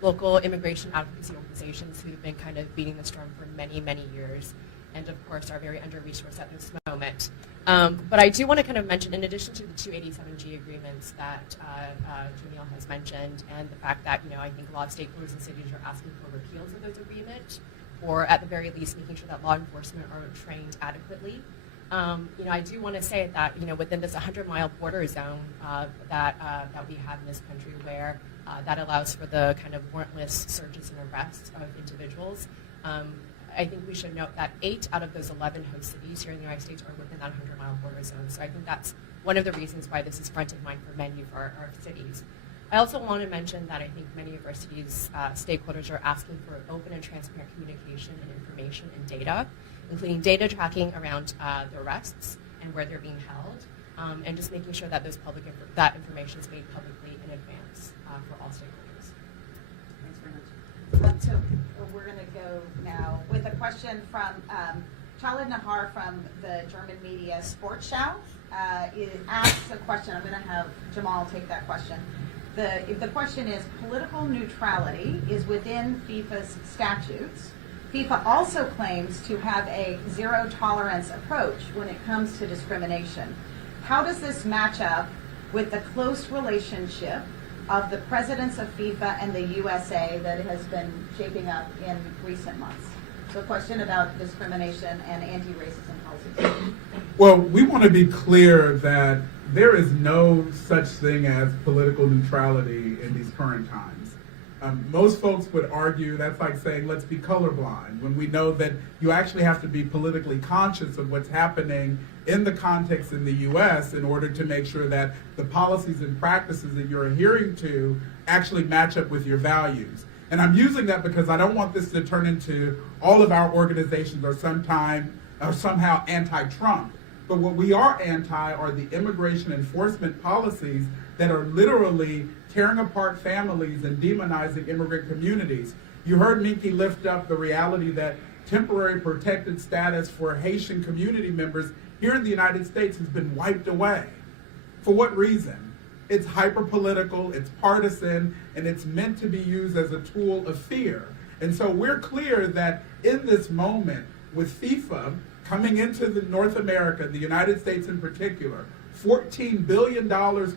local immigration advocacy organizations who've been kind of beating this drum for many, many years, and of course are very under-resourced at this moment. But I do want to kind of mention, in addition to the 287G agreements that Jamil has mentioned, and the fact that, I think a lot of stakeholders and cities are asking for repeals of those agreements, or at the very least making sure that law enforcement are trained adequately. I do want to say that, within this 100-mile border zone that we have in this country, where that allows for the kind of warrantless searches and arrests of individuals, I think we should note that 8 out of those 11 host cities here in the United States are within that 100-mile border zone. So I think that's one of the reasons why this is front of mind for many of our cities. I also want to mention that I think many of our cities' stakeholders are asking for open and transparent communication and information and data, including data tracking around the arrests and where they're being held, and just making sure that that information is made publicly in advance for all stakeholders. Thanks very much. So we're going to go now with a question from Khalid Nahar from the German media Sportschau. It asks a question. I'm going to have Jamal take that question. The question is, political neutrality is within FIFA's statutes. FIFA also claims to have a zero-tolerance approach when it comes to discrimination. How does this match up with the close relationship of the presidents of FIFA and the USA that has been shaping up in recent months? So a question about discrimination and anti-racism policies. Well, we want to be clear that there is no such thing as political neutrality in these current times. Most folks would argue that's like saying let's be colorblind, when we know that you actually have to be politically conscious of what's happening in the context in the U.S. in order to make sure that the policies and practices that you're adhering to actually match up with your values. And I'm using that because I don't want this to turn into all of our organizations are somehow anti-Trump. But what we are anti are the immigration enforcement policies that are literally tearing apart families and demonizing immigrant communities. You heard Minky lift up the reality that temporary protected status for Haitian community members here in the United States has been wiped away. For what reason? It's hyper-political, it's partisan, and it's meant to be used as a tool of fear. And so we're clear that in this moment, with FIFA coming into North America, the United States in particular, $14 billion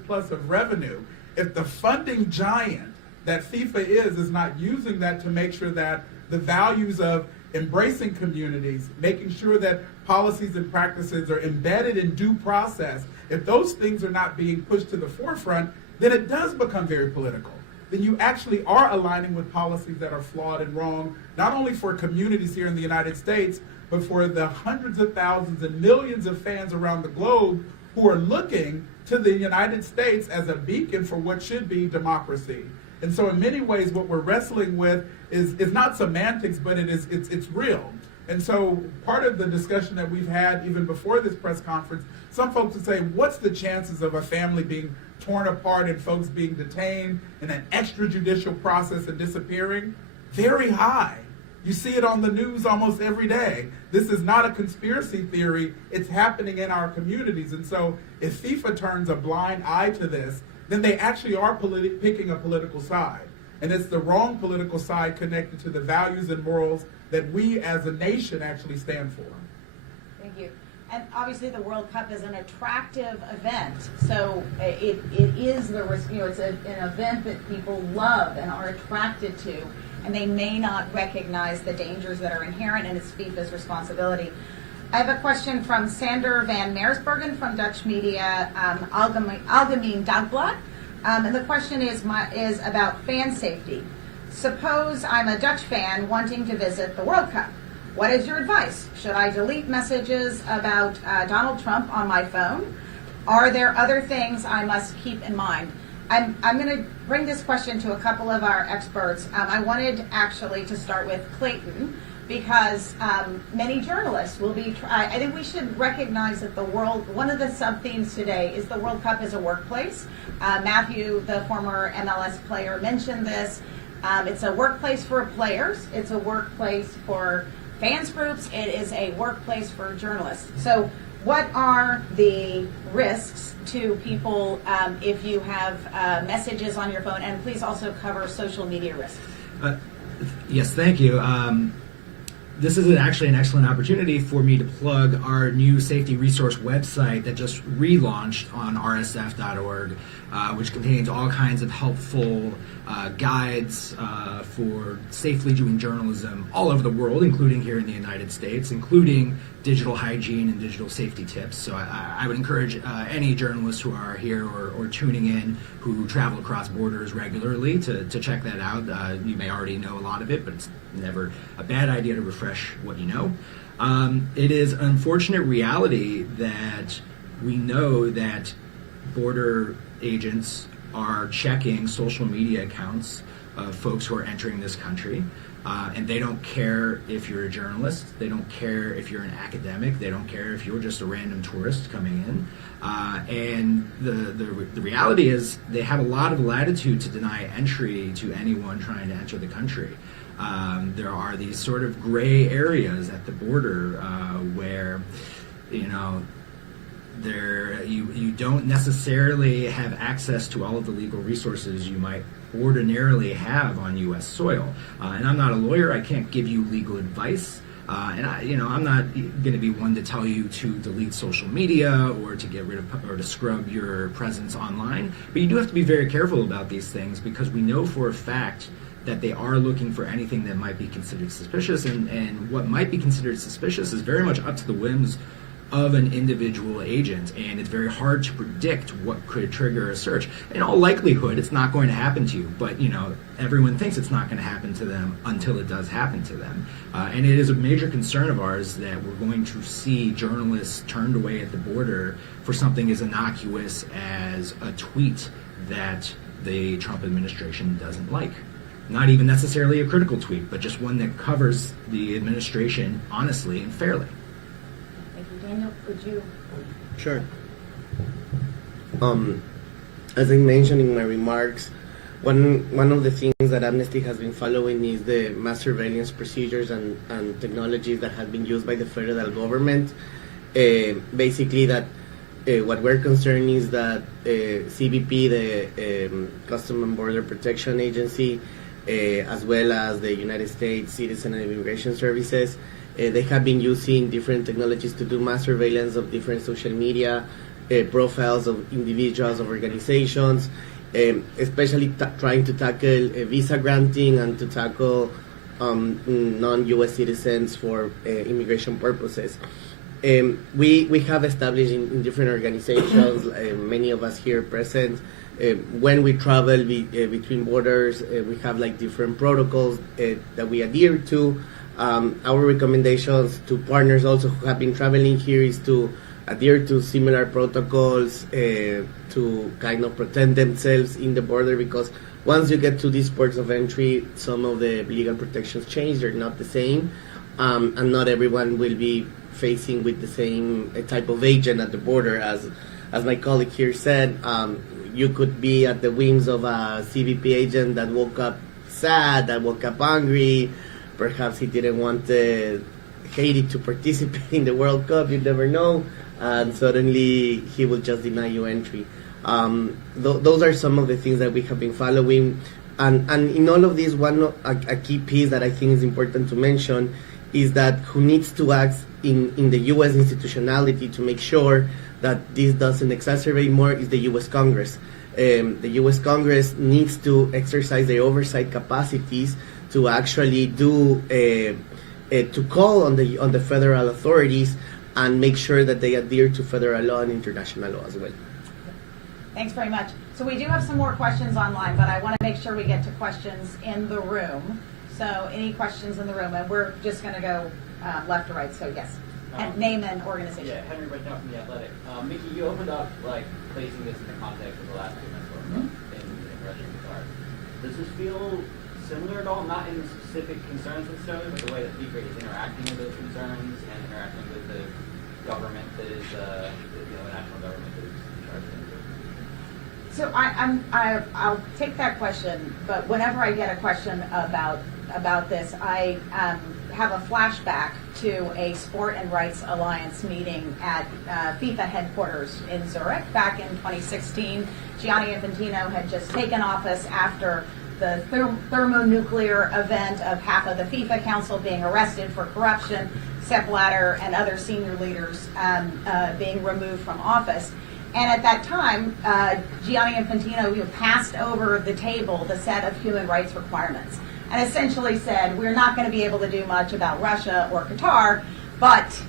plus of revenue, if the funding giant that FIFA is not using that to make sure that the values of embracing communities, making sure that policies and practices are embedded in due process, if those things are not being pushed to the forefront, then it does become very political. Then you actually are aligning with policies that are flawed and wrong, not only for communities here in the United States, but for the hundreds of thousands and millions of fans around the globe who are looking to the United States as a beacon for what should be democracy. And so in many ways, what we're wrestling with is not semantics, but it's real. And so part of the discussion that we've had even before this press conference, some folks would say, what's the chances of a family being torn apart and folks being detained in an extrajudicial process and disappearing? Very high. You see it on the news almost every day. This is not a conspiracy theory. It's happening in our communities. And so if FIFA turns a blind eye to this, then they actually are picking a political side. And it's the wrong political side connected to the values and morals that we as a nation actually stand for. Thank you. And obviously the World Cup is an attractive event. So it is it's an event that people love and are attracted to. and they may not recognize the dangers that are inherent, and it's FIFA's responsibility. I have a question from Sander van Meersbergen from Dutch media Algemeen Dagblad. And the question is about fan safety. Suppose I'm a Dutch fan wanting to visit the World Cup. What is your advice? Should I delete messages about Donald Trump on my phone? Are there other things I must keep in mind? I'm going to bring this question to a couple of our experts. I wanted actually to start with Clayton, because many journalists will be, I think we should recognize that one of the sub-themes today is the World Cup is a workplace. Matthew, the former MLS player, mentioned this. It's a workplace for players. It's a workplace for fans groups. It is a workplace for journalists. So what are the risks to people if you have messages on your phone? And please also cover social media risks. Yes, thank you. This is actually an excellent opportunity for me to plug our new safety resource website that just relaunched on rsf.org, which contains all kinds of helpful guides for safely doing journalism all over the world, including here in the United States, including digital hygiene and digital safety tips. So I would encourage any journalists who are here or tuning in who travel across borders regularly to check that out. You may already know a lot of it, but it's never a bad idea to refresh what you know. It is an unfortunate reality that we know that border agents are checking social media accounts of folks who are entering this country. And they don't care if you're a journalist, they don't care if you're an academic, they don't care if you're just a random tourist coming in. And the reality is they have a lot of latitude to deny entry to anyone trying to enter the country. There are these sort of gray areas at the border where, you know, you don't necessarily have access to all of the legal resources you might ordinarily have on U.S. soil. And I'm not a lawyer, I can't give you legal advice. And I'm not going to be one to tell you to delete social media or to get rid of or to scrub your presence online. But you do have to be very careful about these things, because we know for a fact that they are looking for anything that might be considered suspicious, and what might be considered suspicious is very much up to the whims of an individual agent, and it's very hard to predict what could trigger a search. In all likelihood, it's not going to happen to you, but everyone thinks it's not going to happen to them until it does happen to them. And it is a major concern of ours that we're going to see journalists turned away at the border for something as innocuous as a tweet that the Trump administration doesn't like. Not even necessarily a critical tweet, but just one that covers the administration honestly and fairly. Daniel, would you? Sure. As I mentioned in my remarks, one of the things that Amnesty has been following is the mass surveillance procedures and technologies that have been used by the federal government. Basically, that what we're concerned is that CBP, the Custom and Border Protection Agency, as well as the United States Citizen and Immigration Services, they have been using different technologies to do mass surveillance of different social media profiles of individuals, of organizations, especially trying to tackle visa granting and to tackle non-U.S. citizens for immigration purposes. We have established in different organizations, many of us here present, when we travel between borders, we have different protocols that we adhere to. Our recommendations to partners also who have been traveling here is to adhere to similar protocols to kind of protect themselves in the border, because once you get to these ports of entry, some of the legal protections change. They're not the same, and not everyone will be facing with the same type of agent at the border. As my colleague here said, you could be at the whims of a CBP agent that woke up sad, that woke up angry. Perhaps he didn't want Haiti to participate in the World Cup, you never know, and suddenly he will just deny you entry. Those are some of the things that we have been following. And in all of this, a key piece that I think is important to mention is that who needs to act in the U.S. institutionality to make sure that this doesn't exacerbate more is the U.S. Congress. The U.S. Congress needs to exercise their oversight capacities to actually do to call on the federal authorities and make sure that they adhere to federal law and international law as well. Thanks very much. So we do have some more questions online, but I want to make sure we get to questions in the room. So any questions in the room? And we're just going to go left to right. So yes, and name and organization. Yeah, Henry right now from The Athletic. Mickey, you opened up like placing this in the context of the last two events in Russia and Qatar. Does this feel similar at all? Not in the specific concerns necessarily, but the way that FIFA is interacting with those concerns and interacting with the government that is, the national government that is in charge of it. So I'll take that question, but whenever I get a question about this, I have a flashback to a Sport and Rights Alliance meeting at FIFA headquarters in Zurich back in 2016. Gianni Infantino had just taken office after the thermonuclear event of half of the FIFA Council being arrested for corruption, Sepp Blatter and other senior leaders being removed from office. And at that time, Gianni Infantino passed over the table the set of human rights requirements and essentially said, we're not going to be able to do much about Russia or Qatar, but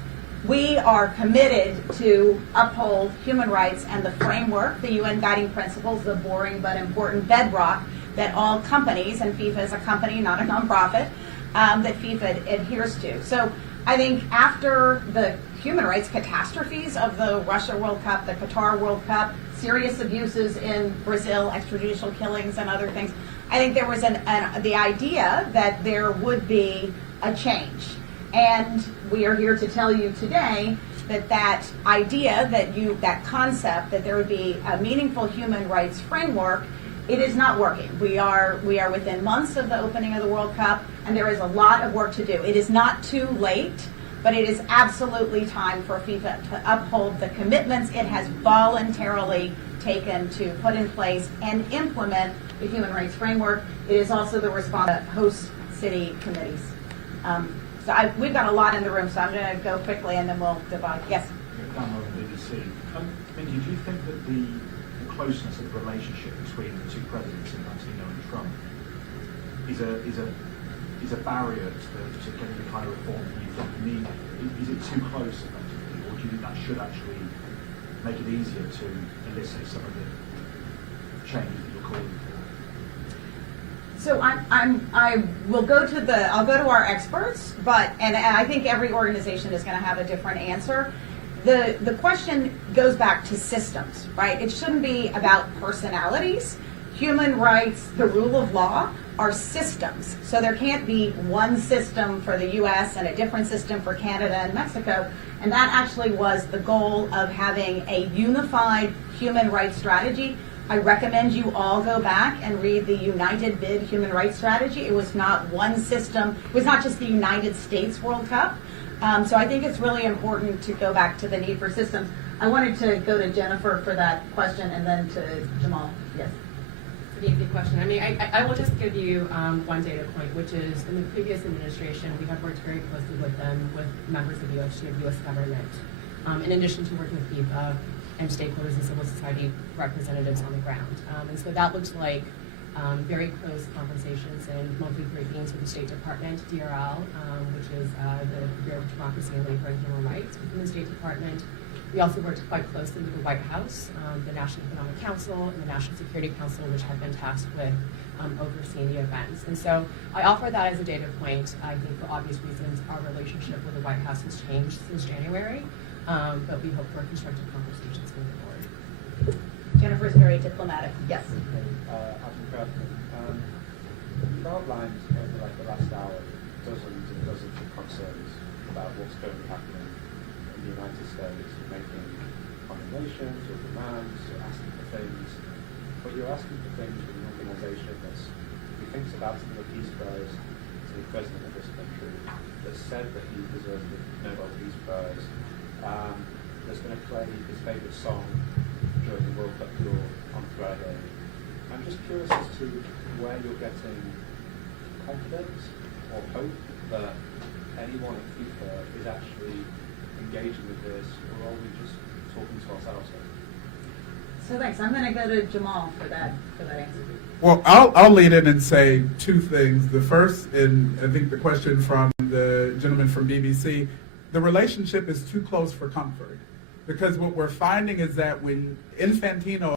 we are committed to uphold human rights and the framework, the UN guiding principles, the boring but important bedrock that all companies, and FIFA is a company, not a nonprofit, that FIFA adheres to. So I think after the human rights catastrophes of the Russia World Cup, the Qatar World Cup, serious abuses in Brazil, extrajudicial killings and other things, I think there was the idea that there would be a change. And we are here to tell you today that idea, that concept that there would be a meaningful human rights framework, it is not working. We are within months of the opening of the World Cup, and there is a lot of work to do. It is not too late, but it is absolutely time for FIFA to uphold the commitments it has voluntarily taken to put in place and implement the human rights framework. It is also the response of host city committees. We've got a lot in the room, so I'm going to go quickly and then we'll divide. Yes? Mindy, do you think that the closeness of the relationship between the two presidents, Infantino and Trump, is a barrier to getting the kind of reform that you think you need? Is it too close, effectively, or do you think that should actually make it easier to elicit some of the changes that you're calling for? So I will I'll go to our experts, and I think every organization is going to have a different answer. The question goes back to systems, right? It shouldn't be about personalities. Human rights, the rule of law are systems. So there can't be one system for the US and a different system for Canada and Mexico. And that actually was the goal of having a unified human rights strategy. I recommend you all go back and read the United Bid Human Rights Strategy. It was not one system. It was not just the United States World Cup. So I think it's really important to go back to the need for systems. I wanted to go to Jennifer for that question and then to Jamal. Yes. Pretty easy question. I mean, I will just give you one data point, which is in the previous administration, we have worked very closely with them, with members of the U.S. government, in addition to working with FIFA and stakeholders and civil society representatives on the ground. And so that looks like very close conversations and monthly briefings with the State Department, DRL, which is the Bureau of Democracy and Labor and Human Rights within the State Department. We also worked quite closely with the White House, the National Economic Council, and the National Security Council, which have been tasked with overseeing the events. And so I offer that as a data point. I think for obvious reasons, our relationship with the White House has changed since January, but we hope for constructive conversations moving forward. Jennifer is very diplomatic. Yes. You've outlined over like the last hour dozens and dozens of concerns about what's currently happening in the United States, making condemnations or demands or asking for things, but you're asking for things from an organisation who thinks about the Peace Prize to the President of this country, that said that he deserves the Nobel Peace Prize, that's going to play his favourite song during the World Cup tour on Friday. I'm just curious as to where you're getting confidence or hope that anyone at FIFA is actually engaging with this, or are we just talking to ourselves here? So thanks. I'm going to go to Jamal for that answer. Well, I'll lead in and say two things. The first, and I think the question from the gentleman from BBC, the relationship is too close for comfort. Because what we're finding is that when Infantino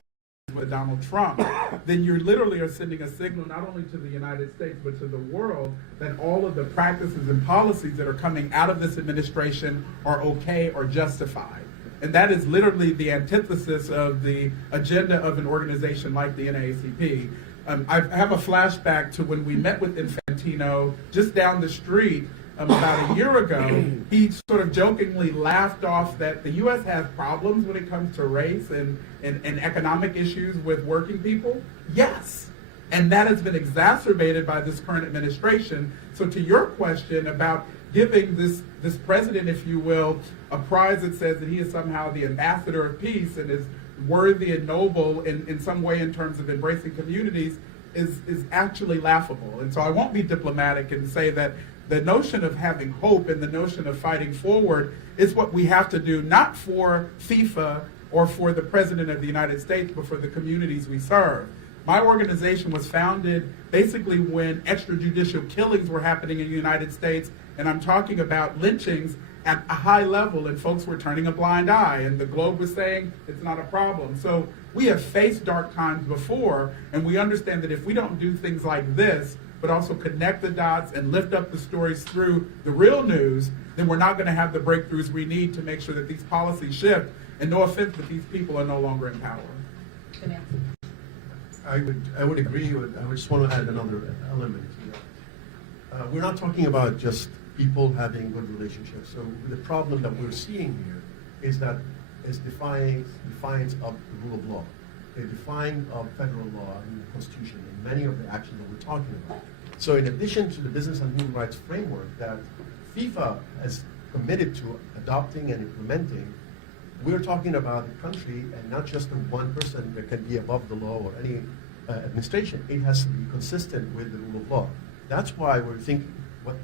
is with Donald Trump, then you literally are sending a signal not only to the United States, but to the world that all of the practices and policies that are coming out of this administration are okay or justified. And that is literally the antithesis of the agenda of an organization like the NAACP. I have a flashback to when we met with Infantino just down the street about a year ago. He sort of jokingly laughed off that the U.S. has problems when it comes to race and economic issues with working people. Yes. And that has been exacerbated by this current administration. So to your question about giving this president, if you will, a prize that says that he is somehow the ambassador of peace and is worthy and noble in some way in terms of embracing communities is actually laughable. And so I won't be diplomatic and say that the notion of having hope and the notion of fighting forward is what we have to do, not for FIFA or for the President of the United States, but for the communities we serve. My organization was founded basically when extrajudicial killings were happening in the United States, and I'm talking about lynchings at a high level, and folks were turning a blind eye, and the Globe was saying it's not a problem. So we have faced dark times before, and we understand that if we don't do things like this, but also connect the dots and lift up the stories through the real news, then we're not going to have the breakthroughs we need to make sure that these policies shift. And no offense, but these people are no longer in power. I would agree with, I just want to add another element here. We're not talking about just people having good relationships. So the problem that we're seeing here is that it's defiance of the rule of law, a defying of federal law and the Constitution in many of the actions that we're talking about. So in addition to the business and human rights framework that FIFA has committed to adopting and implementing, we're talking about a country and not just one person that can be above the law or any administration. It has to be consistent with the rule of law. That's why we're thinking, what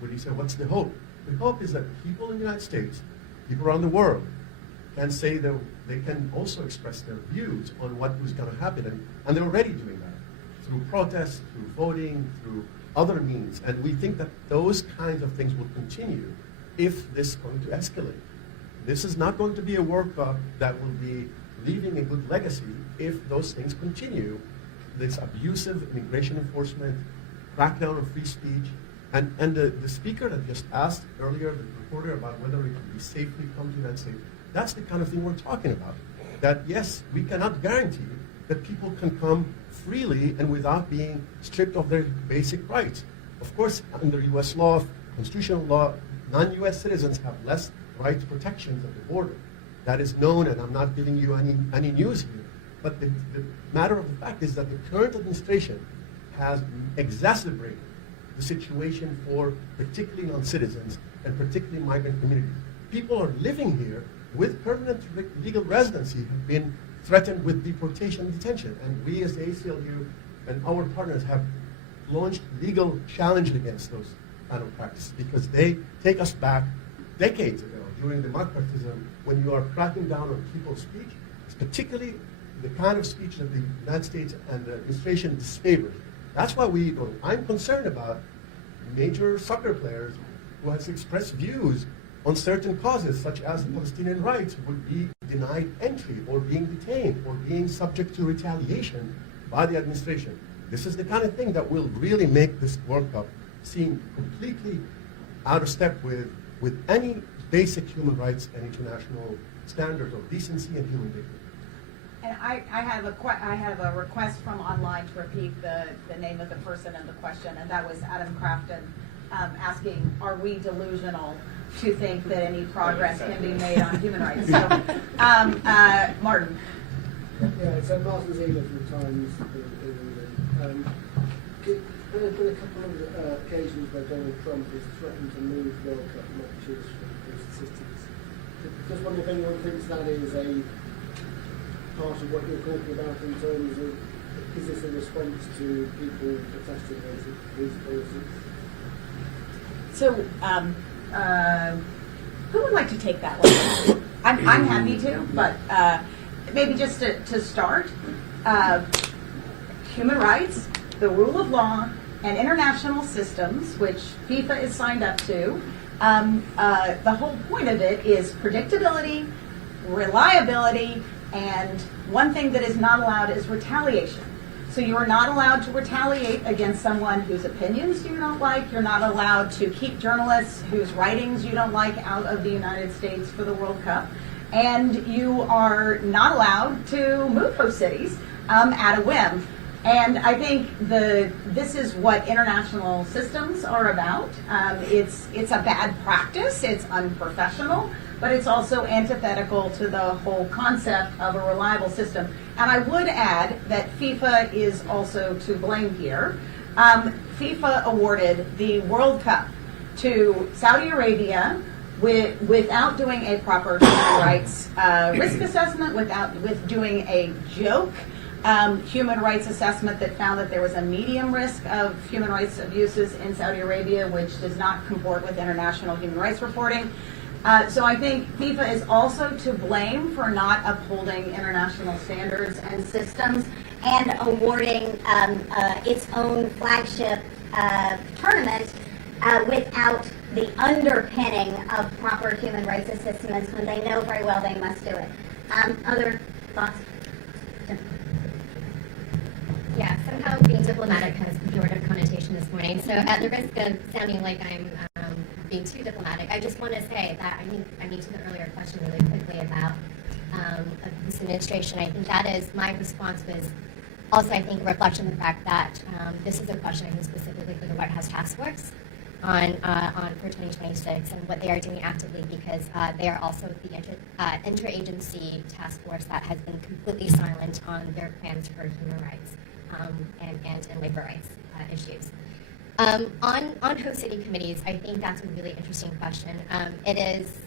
do you say, what's the hope? The hope is that people in the United States, people around the world, can say that they can also express their views on what was going to happen. And they're already doing that through protests, through voting, through other means. And we think that those kinds of things will continue if this is going to escalate. This is not going to be a World Cup that will be leaving a good legacy if those things continue. This abusive immigration enforcement, crackdown on free speech, and the speaker that just asked earlier, the reporter, about whether it can be safely come to the United States, that's the kind of thing we're talking about. That yes, we cannot guarantee that people can come freely and without being stripped of their basic rights. Of course, under U.S. law, constitutional law, non-U.S. citizens have less rights protections at the border. That is known, and I'm not giving you any news here. But the matter of the fact is that the current administration has exacerbated the situation for particularly non-citizens and particularly migrant communities. People are living here with permanent legal residency have been threatened with deportation and detention. And we as the ACLU and our partners have launched legal challenges against those kind of practices because they take us back decades ago during the McCarthyism when you are cracking down on people's speech, particularly the kind of speech that the United States and the administration disfavors. That's why I'm concerned about major soccer players who has expressed views on certain causes, such as the Palestinian rights, would be denied entry or being detained or being subject to retaliation by the administration. This is the kind of thing that will really make this World Cup seem completely out of step with any basic human rights and international standards of decency and human dignity. And I have a request from online to repeat the name of the person and the question, and that was Adam Crafton asking, are we delusional to think that any progress can be made on human rights? So, Martin. Yeah, so Martin Ziegler from the Times in England. There have been a couple of occasions where Donald Trump has threatened to move World Cup matches from statistics. Just wonder if anyone thinks that is a part of what you're talking about in terms of, is this a response to people protesting against these policies? So, who would like to take that one? I'm happy to, but maybe just to start, human rights, the rule of law, and international systems, which FIFA is signed up to, the whole point of it is predictability, reliability, and one thing that is not allowed is retaliation. So you are not allowed to retaliate against someone whose opinions you don't like. You're not allowed to keep journalists whose writings you don't like out of the United States for the World Cup. And you are not allowed to move host cities at a whim. And I think this is what international systems are about. It's a bad practice, it's unprofessional, but it's also antithetical to the whole concept of a reliable system. And I would add that FIFA is also to blame here. FIFA awarded the World Cup to Saudi Arabia without doing a proper human rights risk assessment, with doing a joke human rights assessment that found that there was a medium risk of human rights abuses in Saudi Arabia, which does not comport with international human rights reporting. So I think FIFA is also to blame for not upholding international standards and systems and awarding its own flagship tournament without the underpinning of proper human rights assessments when they know very well they must do it. Other thoughts? Yeah, somehow being diplomatic has a pejorative connotation this morning. So at the risk of sounding like I'm being too diplomatic, I just want to say that I need to the earlier question really quickly about this administration. I think that is, my response was also, I think, a reflection of the fact that this is a question, I think, specifically for the White House Task Force on for 2026 and what they are doing actively, because they are also the interagency task force that has been completely silent on their plans for human rights and labor rights issues. On host city committees, I think that's a really interesting question. It is,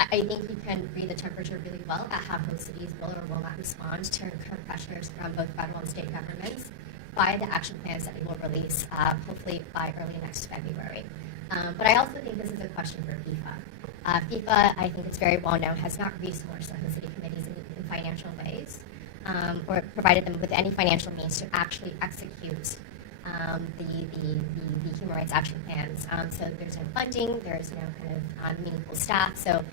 I think you can read the temperature really well at how host cities will or will not respond to current pressures from both federal and state governments by the action plans that we will release, hopefully by early next February. But I also think this is a question for FIFA. FIFA, I think it's very well known, has not resourced the host city committees in financial ways, or provided them with any financial means to actually execute the human rights action plans. So there's no funding, there's no kind of meaningful staff. So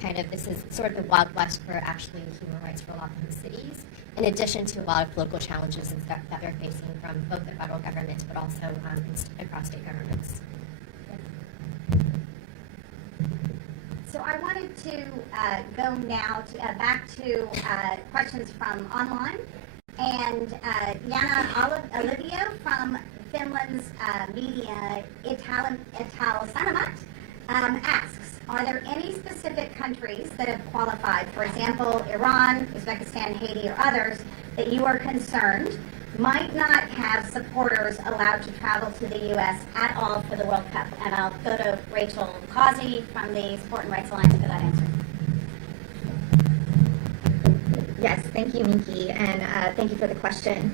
kind of this is sort of the Wild West for actually human rights for a lot of those cities, in addition to a lot of local challenges and stuff that they're facing from both the federal government, but also across state governments. So I wanted to go now back to questions from online. And Jana Olivia from Finland's media Ital-Sanomat asks, are there any specific countries that have qualified, for example, Iran, Uzbekistan, Haiti, or others, that you are concerned might not have supporters allowed to travel to the U.S. at all for the World Cup? And I'll go to Rachel Causey from the Sport and Rights Alliance for that answer. Yes, thank you, Minky, and thank you for the question.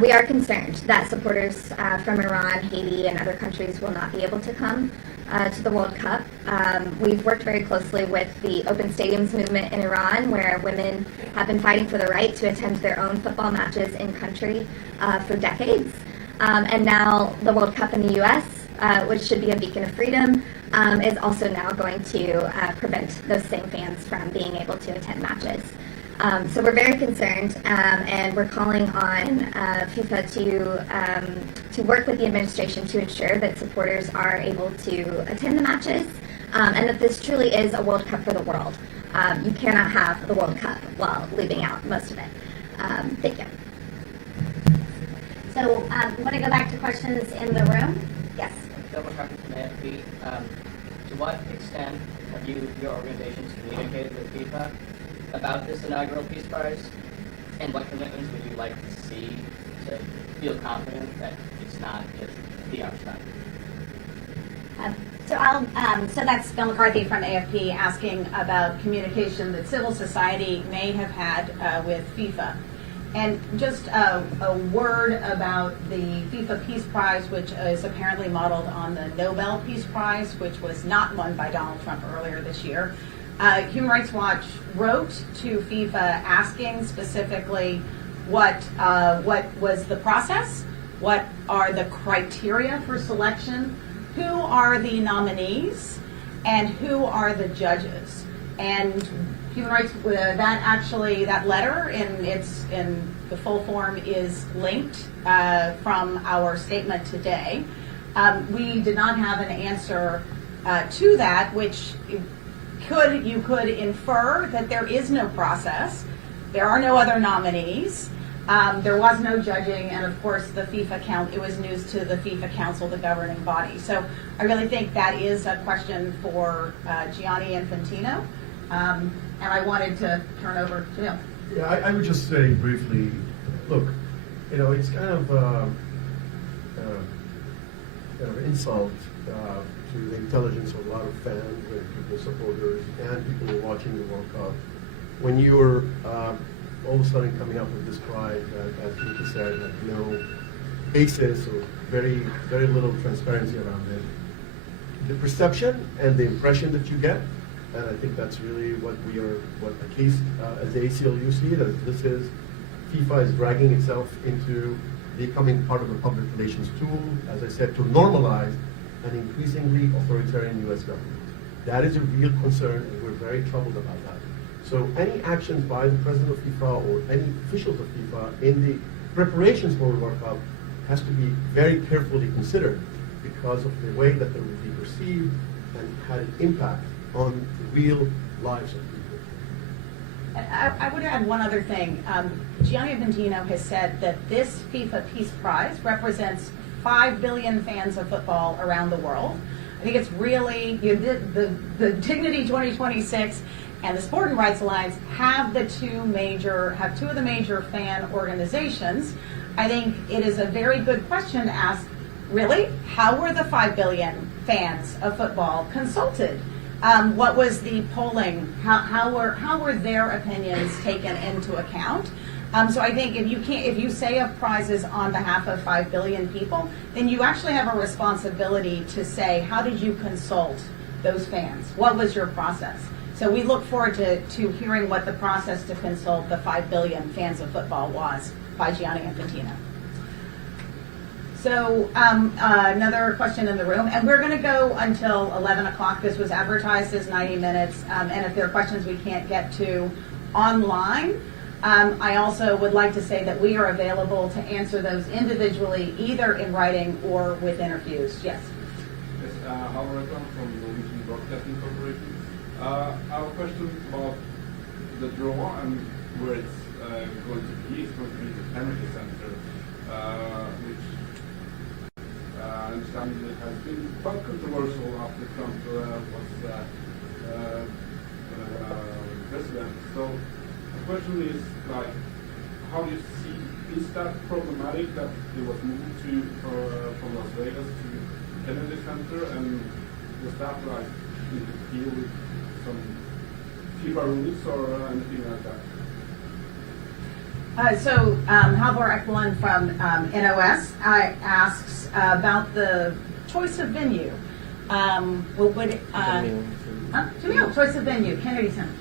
We are concerned that supporters from Iran, Haiti, and other countries will not be able to come to the World Cup. We've worked very closely with the Open Stadiums movement in Iran, where women have been fighting for the right to attend their own football matches in country for decades. And now the World Cup in the U.S., which should be a beacon of freedom, is also now going to prevent those same fans from being able to attend matches. So we're very concerned, and we're calling on FIFA to work with the administration to ensure that supporters are able to attend the matches, and that this truly is a World Cup for the world. You cannot have the World Cup while leaving out most of it. Thank you. So I want to go back to questions in the room. Yes. Double checking from AFP. To what extent have your organizations communicated with FIFA about this inaugural Peace Prize, and what commitments would you like to see to feel confident that it's not just the outcome? So that's Bill McCarthy from AFP asking about communication that civil society may have had with FIFA. And just a word about the FIFA Peace Prize, which is apparently modeled on the Nobel Peace Prize, which was not won by Donald Trump earlier this year. Human Rights Watch wrote to FIFA asking specifically what was the process, what are the criteria for selection, who are the nominees, and who are the judges. And Human Rights, that letter in the full form is linked from our statement today. We did not have an answer to that, which you could infer that there is no process, there are no other nominees, there was no judging, and of course the FIFA count. It was news to the FIFA Council, the governing body. So I really think that is a question for Gianni Infantino, and I wanted to turn over to him. Yeah, I would just say briefly, look, it's kind of an insult to the intelligence of a lot of fans and people, supporters, and people watching the World Cup when you're all of a sudden coming up with this prize that, as Mika said, had no basis or very, very little transparency around it. The perception and the impression that you get, and I think that's really what at least as the ACLU see it, as this is, FIFA is dragging itself into becoming part of a public relations tool, as I said, to normalize an increasingly authoritarian U.S. government. That is a real concern, and we're very troubled about that. So any actions by the president of FIFA or any officials of FIFA in the preparations for the World Cup has to be very carefully considered because of the way that they will be perceived and had an impact on the real lives of people. I would add one other thing. Gianni Infantino has said that this FIFA Peace Prize represents 5 billion fans of football around the world. I think it's really, the Dignity 2026 and the Sport and Rights Alliance have two of the major fan organizations. I think it is a very good question to ask, really, how were the 5 billion fans of football consulted? What was the polling? How were their opinions taken into account? So I think if you say of prizes on behalf of 5 billion people, then you actually have a responsibility to say, how did you consult those fans? What was your process? So we look forward to hearing what the process to consult the 5 billion fans of football was by Gianni Infantino. So another question in the room, and we're going to go until 11 o'clock. This was advertised as 90 minutes, and if there are questions we can't get to online, I also would like to say that we are available to answer those individually, either in writing or with interviews. Yes? Yes, Howard from Norwegian Broadcasting Corporation. I have a question about the draw and where it's going to be. It's going to be the Kennedy Center, which I understand it has been quite controversial after Trump was president. So the question is, how do you see, is that problematic that it was moved from Las Vegas to Kennedy Center, and was that interfere with some FIFA rules or anything like that? So Halvor Ekblund from NOS asks about the choice of venue. Choice of venue, Kennedy Center.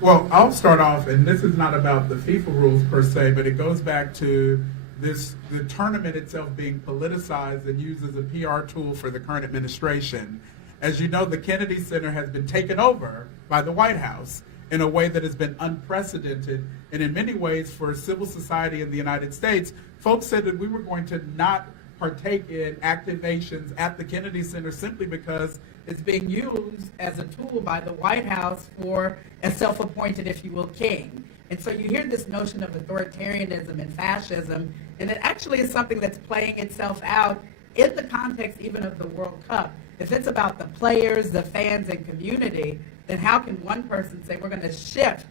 Well, I'll start off, and this is not about the FIFA rules per se, but it goes back to the tournament itself being politicized and used as a PR tool for the current administration. As you know, the Kennedy Center has been taken over by the White House in a way that has been unprecedented, and in many ways for civil society in the United States, folks said that we were going to not partake in activations at the Kennedy Center simply because it's being used as a tool by the White House for a self-appointed, if you will, king. And so you hear this notion of authoritarianism and fascism, and it actually is something that's playing itself out in the context even of the World Cup. If it's about the players, the fans, and community, then how can one person say we're going to shift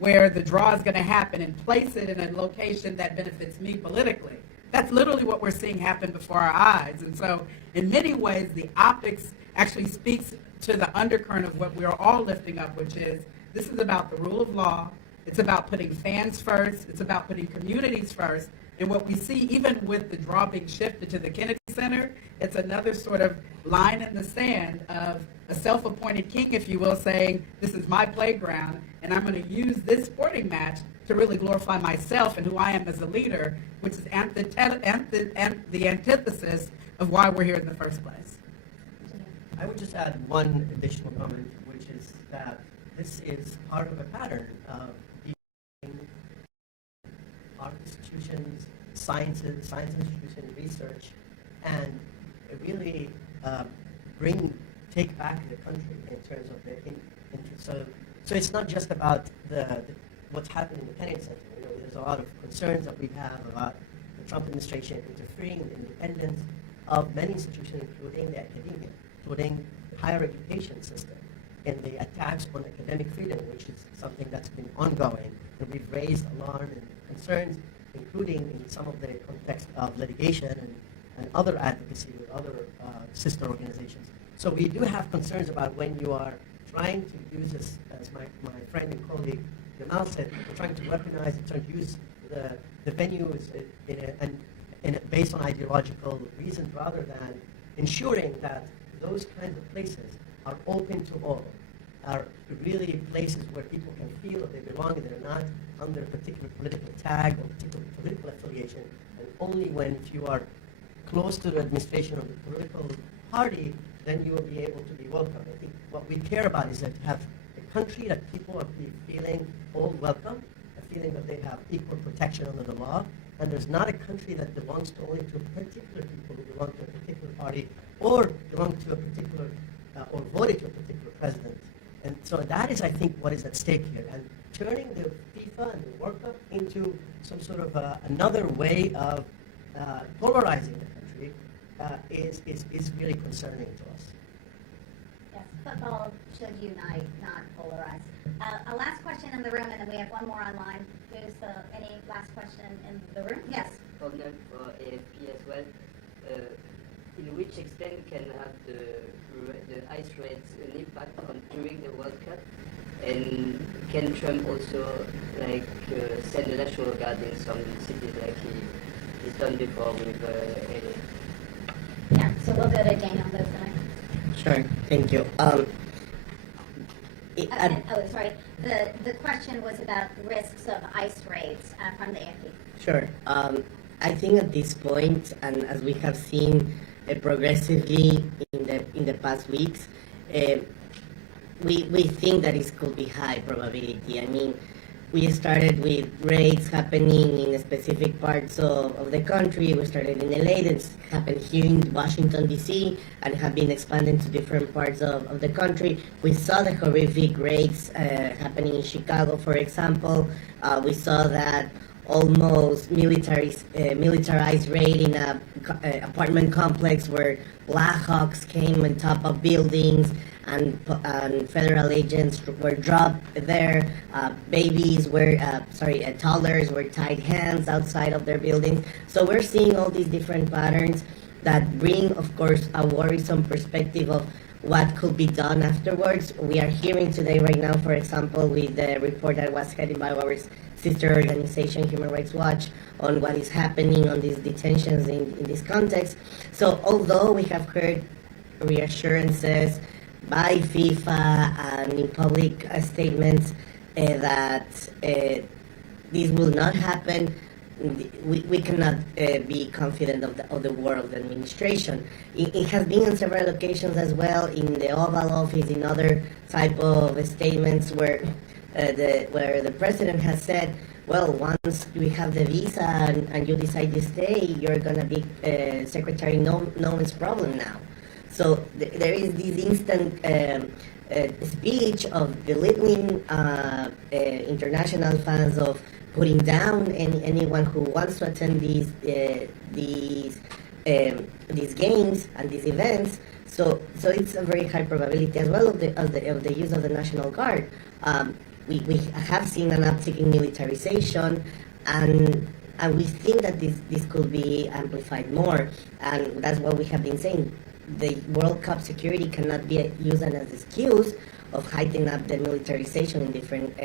where the draw is going to happen and place it in a location that benefits me politically? That's literally what we're seeing happen before our eyes. And so in many ways, the optics actually speaks to the undercurrent of what we're all lifting up, which is this is about the rule of law. It's about putting fans first. It's about putting communities first. And what we see, even with the draw being shifted to the Kennedy center. It's another sort of line in the sand of a self-appointed king, if you will, saying, this is my playground, and I'm going to use this sporting match to really glorify myself and who I am as a leader, which is the antithesis of why we're here in the first place. I would just add one additional comment, which is that this is part of a pattern of art institutions, science institutions, research, and really take back the country in terms of the interest. So it's not just about what's happening in the Kennedy Center. You know, there's a lot of concerns that we have about the Trump administration interfering in the independence of many institutions, including the academia, including the higher education system, and the attacks on academic freedom, which is something that's been ongoing. And we've raised alarm and concerns, including in some of the context of litigation and other advocacy with other sister organizations. So we do have concerns about when you are trying to use this, as my friend and colleague Jamal said, you're trying to weaponize and trying to use the venues based on ideological reasons rather than ensuring that those kinds of places are open to all, are really places where people can feel that they belong and they're not under a particular political tag or particular political affiliation. And only when, if you are close to the administration of the political party, then you will be able to be welcome. I think what we care about is that to have a country that people are feeling all welcome, a feeling that they have equal protection under the law, and there's not a country that belongs to only to particular people who belong to a particular party or belong to a particular or voted to a particular president. And so that is, I think, what is at stake here. And turning the FIFA and the World Cup into some sort of another way of polarizing the country is really concerning to us. Yes, football should unite, not polarize. A last question in the room, and then we have one more online. There's any last question in the room? Yes. Problem for AFP as well. In which extent can have the ice raids an impact on during the World Cup? And can Trump also send the National Guard in some cities like he's done before with LA? Yeah, so we'll go to Daniel this time. Sure, thank you. Sorry. The question was about risks of ice raids from the AFP. Sure. I think at this point, and as we have seen progressively in the past weeks, we think that it could be high probability. I mean, we started with raids happening in specific parts of the country. We started in LA, that's happened here in Washington, D.C., and have been expanded to different parts of the country. We saw the horrific raids happening in Chicago, for example. We saw that almost militarized raid in a apartment complex where Blackhawks came on top of buildings and federal agents were dropped there. Toddlers were tied hands outside of their buildings. So we're seeing all these different patterns that bring, of course, a worrisome perspective of what could be done afterwards. We are hearing today right now, for example, with the report that was headed by our sister organization, Human Rights Watch, on what is happening on these detentions in this context. So although we have heard reassurances by FIFA and in public statements that this will not happen, we cannot be confident of the world administration. It has been on several occasions as well in the Oval Office, in other type of statements where the president has said, well, once we have the visa and you decide to stay, you're going to be Secretary No One's problem now. So there is this instant speech of belittling international fans, of putting down anyone who wants to attend these games and these events. So it's a very high probability as well of the use of the National Guard. We have seen an uptick in militarization, and we think that this could be amplified more, and that's what we have been saying. The World Cup security cannot be used as an excuse of heightening up the militarization in different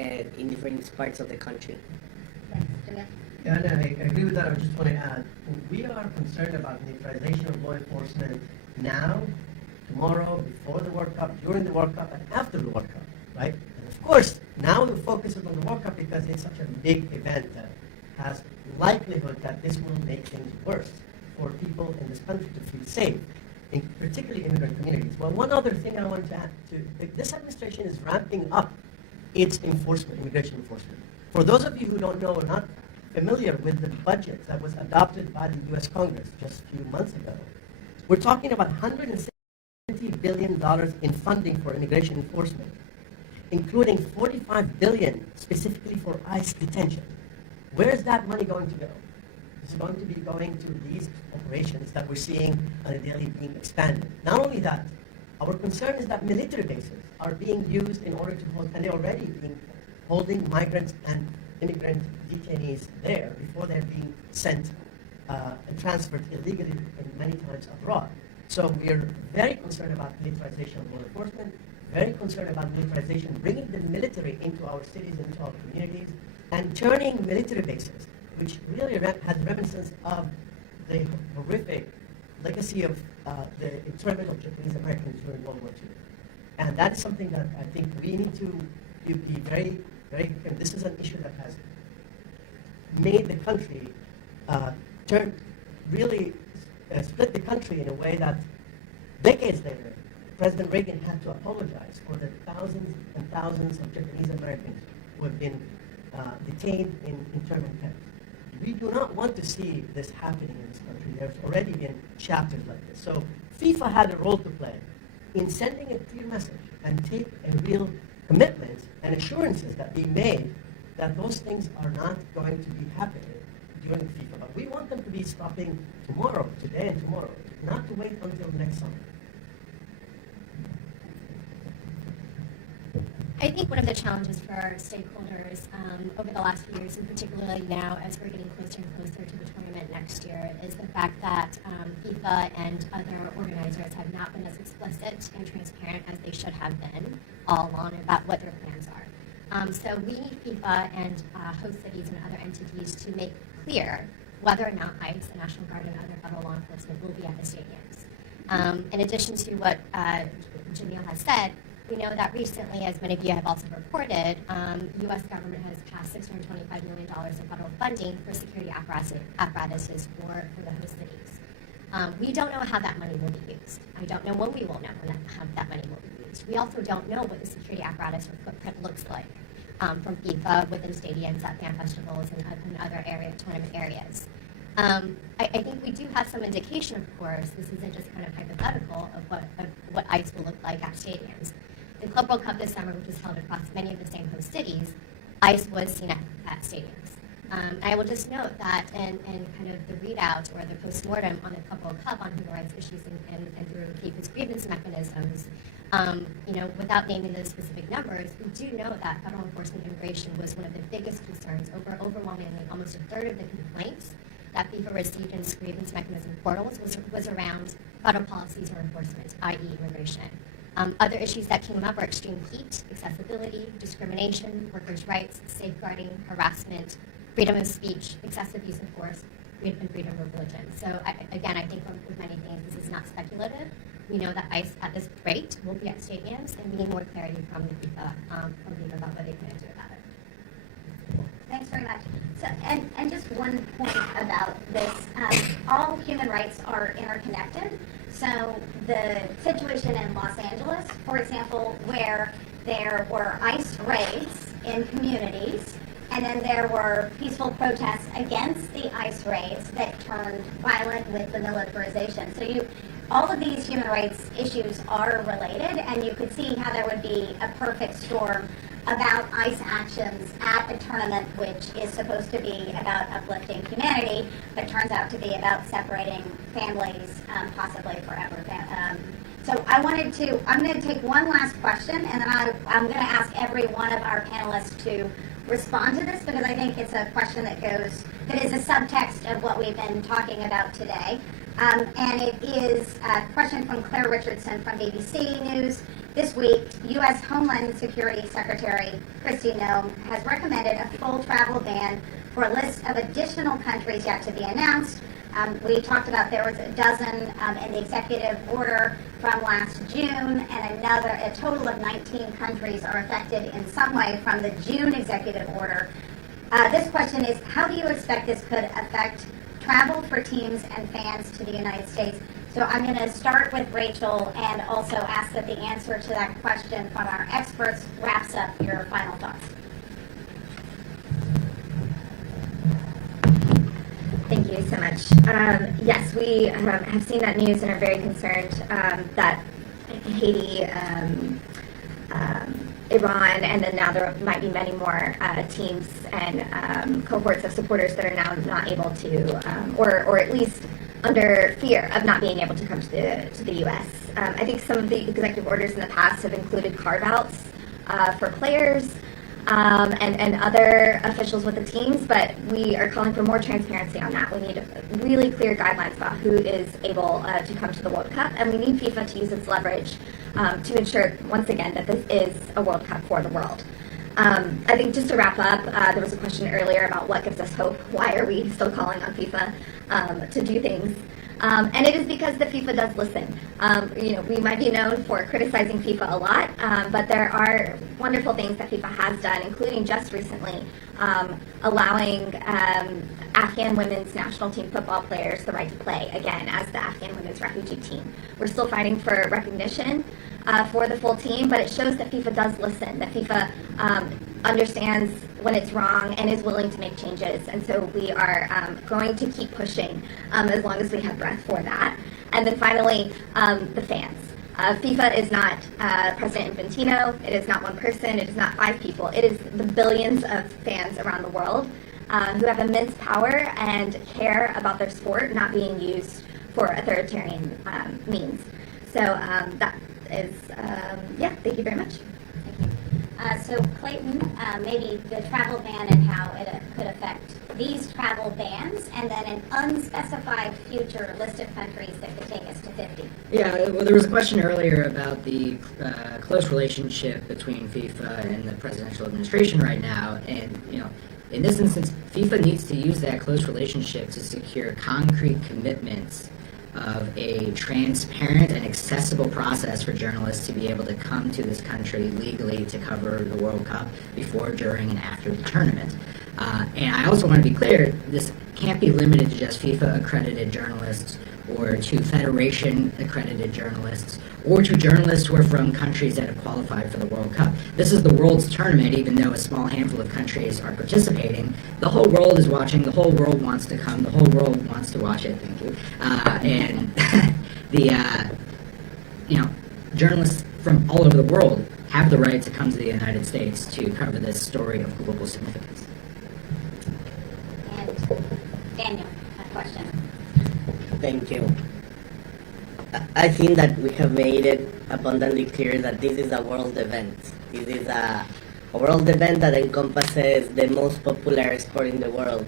parts of the country. Yeah, and I agree with that. I just want to add, we are concerned about militarization of law enforcement now, tomorrow, before the World Cup, during the World Cup, and after the World Cup, right? And of course, now the focus is on the World Cup because it's such a big event that has likelihood that this will make things worse for people in this country to feel safe, particularly immigrant communities. Well, one other thing I want to add this administration is ramping up its enforcement, immigration enforcement. For those of you who don't know or not familiar with the budget that was adopted by the U.S. Congress just a few months ago, we're talking about $170 billion in funding for immigration enforcement, including $45 billion specifically for ICE detention. Where is that money going to go? It's going to be going to these operations that we're seeing on a daily being expanded. Not only that, our concern is that military bases are being used in order to hold, and they're already holding migrants and immigrant detainees there before they're being sent and transferred illegally and many times abroad. So we're very concerned about militarization of law enforcement, very concerned about militarization, bringing the military into our cities, into our communities, and turning military bases, which really has reminiscence of the horrific legacy of the internment of Japanese Americans during World War II. And that is something that I think we need to be very, very, and this is an issue that has made the country split the country in a way that decades later, President Reagan had to apologize for the thousands and thousands of Japanese Americans who have been detained in internment camps. We do not want to see this happening in this country. There's already been chapters like this. So FIFA had a role to play in sending a clear message and take a real commitment and assurances that be made that those things are not going to be happening during FIFA. But we want them to be stopping tomorrow, today and tomorrow, not to wait until next summer. I think one of the challenges for our stakeholders over the last few years, and particularly now as we're getting closer and closer to the tournament next year, is the fact that FIFA and other organizers have not been as explicit and transparent as they should have been all along about what their plans are. So we need FIFA and host cities and other entities to make clear whether or not ICE, the National Guard, and other federal law enforcement will be at the stadiums. In addition to what Jamil has said, we know that recently, as many of you have also reported, U.S. government has passed $625 million of federal funding for security apparatuses for the host cities. We don't know how that money will be used. I don't know when we will know how that money will be used. We also don't know what the security apparatus or footprint looks like from FIFA within stadiums, at fan festivals, and other tournament areas. I think we do have some indication, of course, this isn't just kind of hypothetical, of what ICE will look like at stadiums. The Club World Cup this summer, which was held across many of the same host cities, ICE was seen at stadiums. I will just note that in kind of the readout or the post-mortem on the Club World Cup on human rights issues and through FIFA's grievance mechanisms, without naming those specific numbers, we do know that federal enforcement immigration was one of the biggest concerns. Overwhelmingly, almost a third of the complaints that FIFA received in its grievance mechanism portals was around federal policies or enforcement, i.e. immigration. Other issues that came up are extreme heat, accessibility, discrimination, workers' rights, safeguarding, harassment, freedom of speech, excessive use of force, and freedom of religion. So again, I think with many things, this is not speculative. We know that ICE at this rate will be at stadiums, and we need more clarity from FIFA about what they plan to do about it. Thanks very much. So, and just one point about this, all human rights are interconnected. So the situation in Los Angeles, for example, where there were ICE raids in communities, and then there were peaceful protests against the ICE raids that turned violent with the militarization. So all of these human rights issues are related, and you could see how there would be a perfect storm about ICE actions at a tournament which is supposed to be about uplifting humanity, but turns out to be about separating families, possibly forever. So I'm going to take one last question, and then I'm going to ask every one of our panelists to respond to this, because I think it's a question that is a subtext of what we've been talking about today. And it is a question from Claire Richardson from BBC News. This week, U.S. Homeland Security Secretary Kristi Noem has recommended a full travel ban for a list of additional countries yet to be announced. We talked about there was a dozen in the executive order from last June, and a total of 19 countries are affected in some way from the June executive order. This question is, how do you expect this could affect travel for teams and fans to the United States? So I'm going to start with Rachel and also ask that the answer to that question from our experts wraps up your final thoughts. Thank you so much. Yes, we have seen that news and are very concerned that Haiti, Iran, and then now there might be many more teams and cohorts of supporters that are now not able to, or at least under fear of not being able to come to the U.S. I think some of the executive orders in the past have included carve-outs for players and other officials with the teams, but we are calling for more transparency on that. We need really clear guidelines about who is able to come to the World Cup, and we need FIFA to use its leverage to ensure, once again, that this is a World Cup for the world. I think just to wrap up, there was a question earlier about what gives us hope. Why are we still calling on FIFA to do things? And it is because the FIFA does listen. We might be known for criticizing FIFA a lot, but there are wonderful things that FIFA has done, including just recently allowing Afghan women's national team football players the right to play again as the Afghan women's refugee team. We're still fighting for recognition for the full team, but it shows that FIFA does listen, that FIFA understands when it's wrong and is willing to make changes. And so we are going to keep pushing as long as we have breath for that. And then finally, the fans. FIFA is not President Infantino. It is not one person. It is not 5 people. It is the billions of fans around the world who have immense power and care about their sport not being used for authoritarian means. So that is, thank you very much. So Clayton, maybe the travel ban and how it could affect these travel bans, and then an unspecified future list of countries that could take us to 50. Yeah, well, there was a question earlier about the close relationship between FIFA and the presidential administration right now, and in this instance, FIFA needs to use that close relationship to secure concrete commitments of a transparent and accessible process for journalists to be able to come to this country legally to cover the World Cup before, during, and after the tournament. And I also want to be clear, this can't be limited to just FIFA-accredited journalists or to Federation-accredited journalists or to journalists who are from countries that have qualified for the World Cup. This is the world's tournament, even though a small handful of countries are participating. The whole world is watching. The whole world wants to come. The whole world wants to watch it. Thank you. And journalists from all over the world have the right to come to the United States to cover this story of global significance. And Daniel, a question. Thank you. I think that we have made it abundantly clear that this is a world event. This is a world event that encompasses the most popular sport in the world.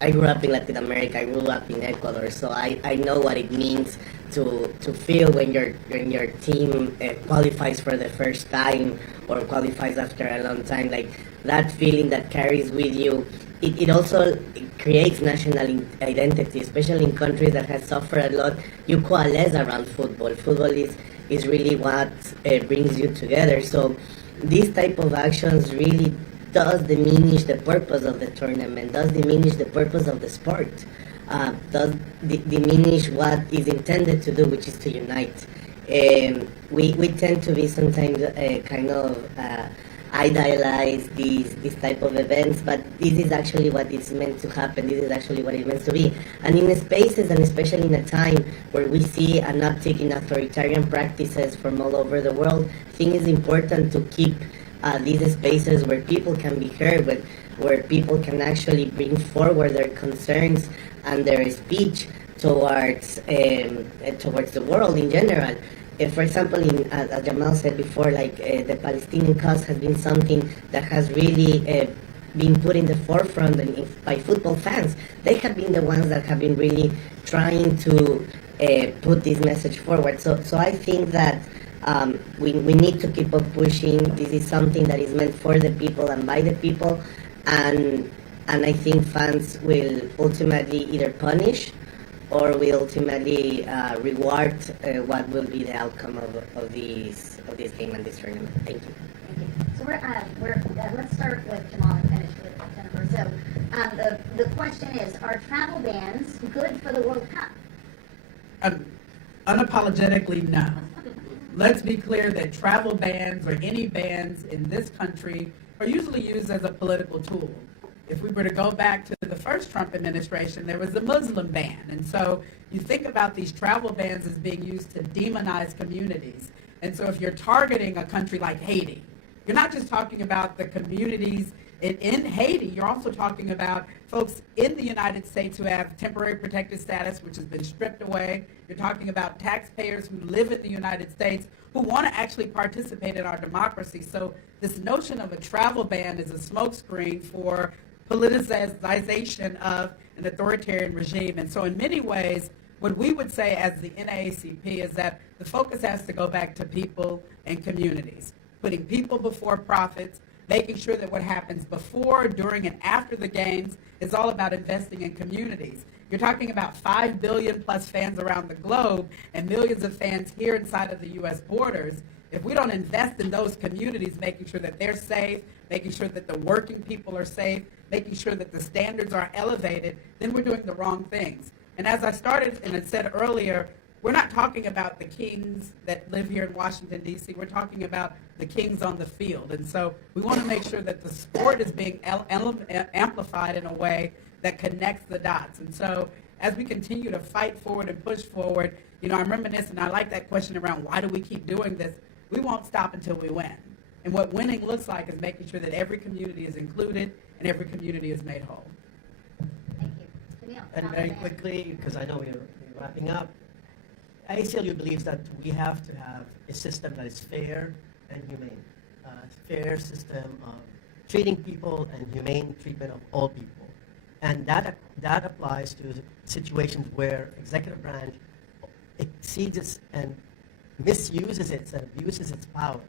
I grew up in Latin America. I grew up in Ecuador, so I know what it means to feel when your team qualifies for the first time or qualifies after a long time. Like that feeling that carries with you. It also creates national identity, especially in countries that have suffered a lot. You coalesce around football. Football is really what brings you together. So these type of actions really does diminish the purpose of the tournament, does diminish the purpose of the sport, does diminish what is intended to do, which is to unite. We tend to be sometimes kind of idealize these type of events, but this is actually what is meant to happen. This is actually what it's meant to be. And in spaces, and especially in a time where we see an uptick in authoritarian practices from all over the world, I think it's important to keep these spaces where people can be heard, where people can actually bring forward their concerns and their speech towards the world in general. For example, as Jamal said before, the Palestinian cause has been something that has really been put in the forefront by football fans. They have been the ones that have been really trying to put this message forward. So I think that we need to keep on pushing. This is something that is meant for the people and by the people, and and I think fans will ultimately either punish or will ultimately reward what will be the outcome of this game and this tournament. Thank you. So let's start with Jamal and finish with Jennifer. So the question is, are travel bans good for the World Cup? Unapologetically, no. Let's be clear that travel bans or any bans in this country are usually used as a political tool. If we were to go back to the first Trump administration, there was the Muslim ban. And so you think about these travel bans as being used to demonize communities. And so if you're targeting a country like Haiti, you're not just talking about the communities in Haiti, you're also talking about folks in the United States who have temporary protected status, which has been stripped away. You're talking about taxpayers who live in the United States who want to actually participate in our democracy. So this notion of a travel ban is a smokescreen for politicization of an authoritarian regime. And so in many ways, what we would say as the NAACP is that the focus has to go back to people and communities, putting people before profits, making sure that what happens before, during, and after the games is all about investing in communities. You're talking about 5 billion plus fans around the globe and millions of fans here inside of the U.S. borders. If we don't invest in those communities, making sure that they're safe, making sure that the working people are safe, making sure that the standards are elevated, then we're doing the wrong things. And as I started and I said earlier, we're not talking about the kings that live here in Washington, D.C. We're talking about the kings on the field. And so we want to make sure that the sport is being amplified in a way that connects the dots. And so as we continue to fight forward and push forward, you know, I'm reminiscing, I like that question around why do we keep doing this? We won't stop until we win. And what winning looks like is making sure that every community is included and every community is made whole. Thank you. Jamil, And very quickly, because I know we're wrapping up, ACLU believes that we have to have a system that is fair and humane, a fair system of treating people and humane treatment of all people. And that applies to situations where executive branch exceeds its and misuses its and abuses its powers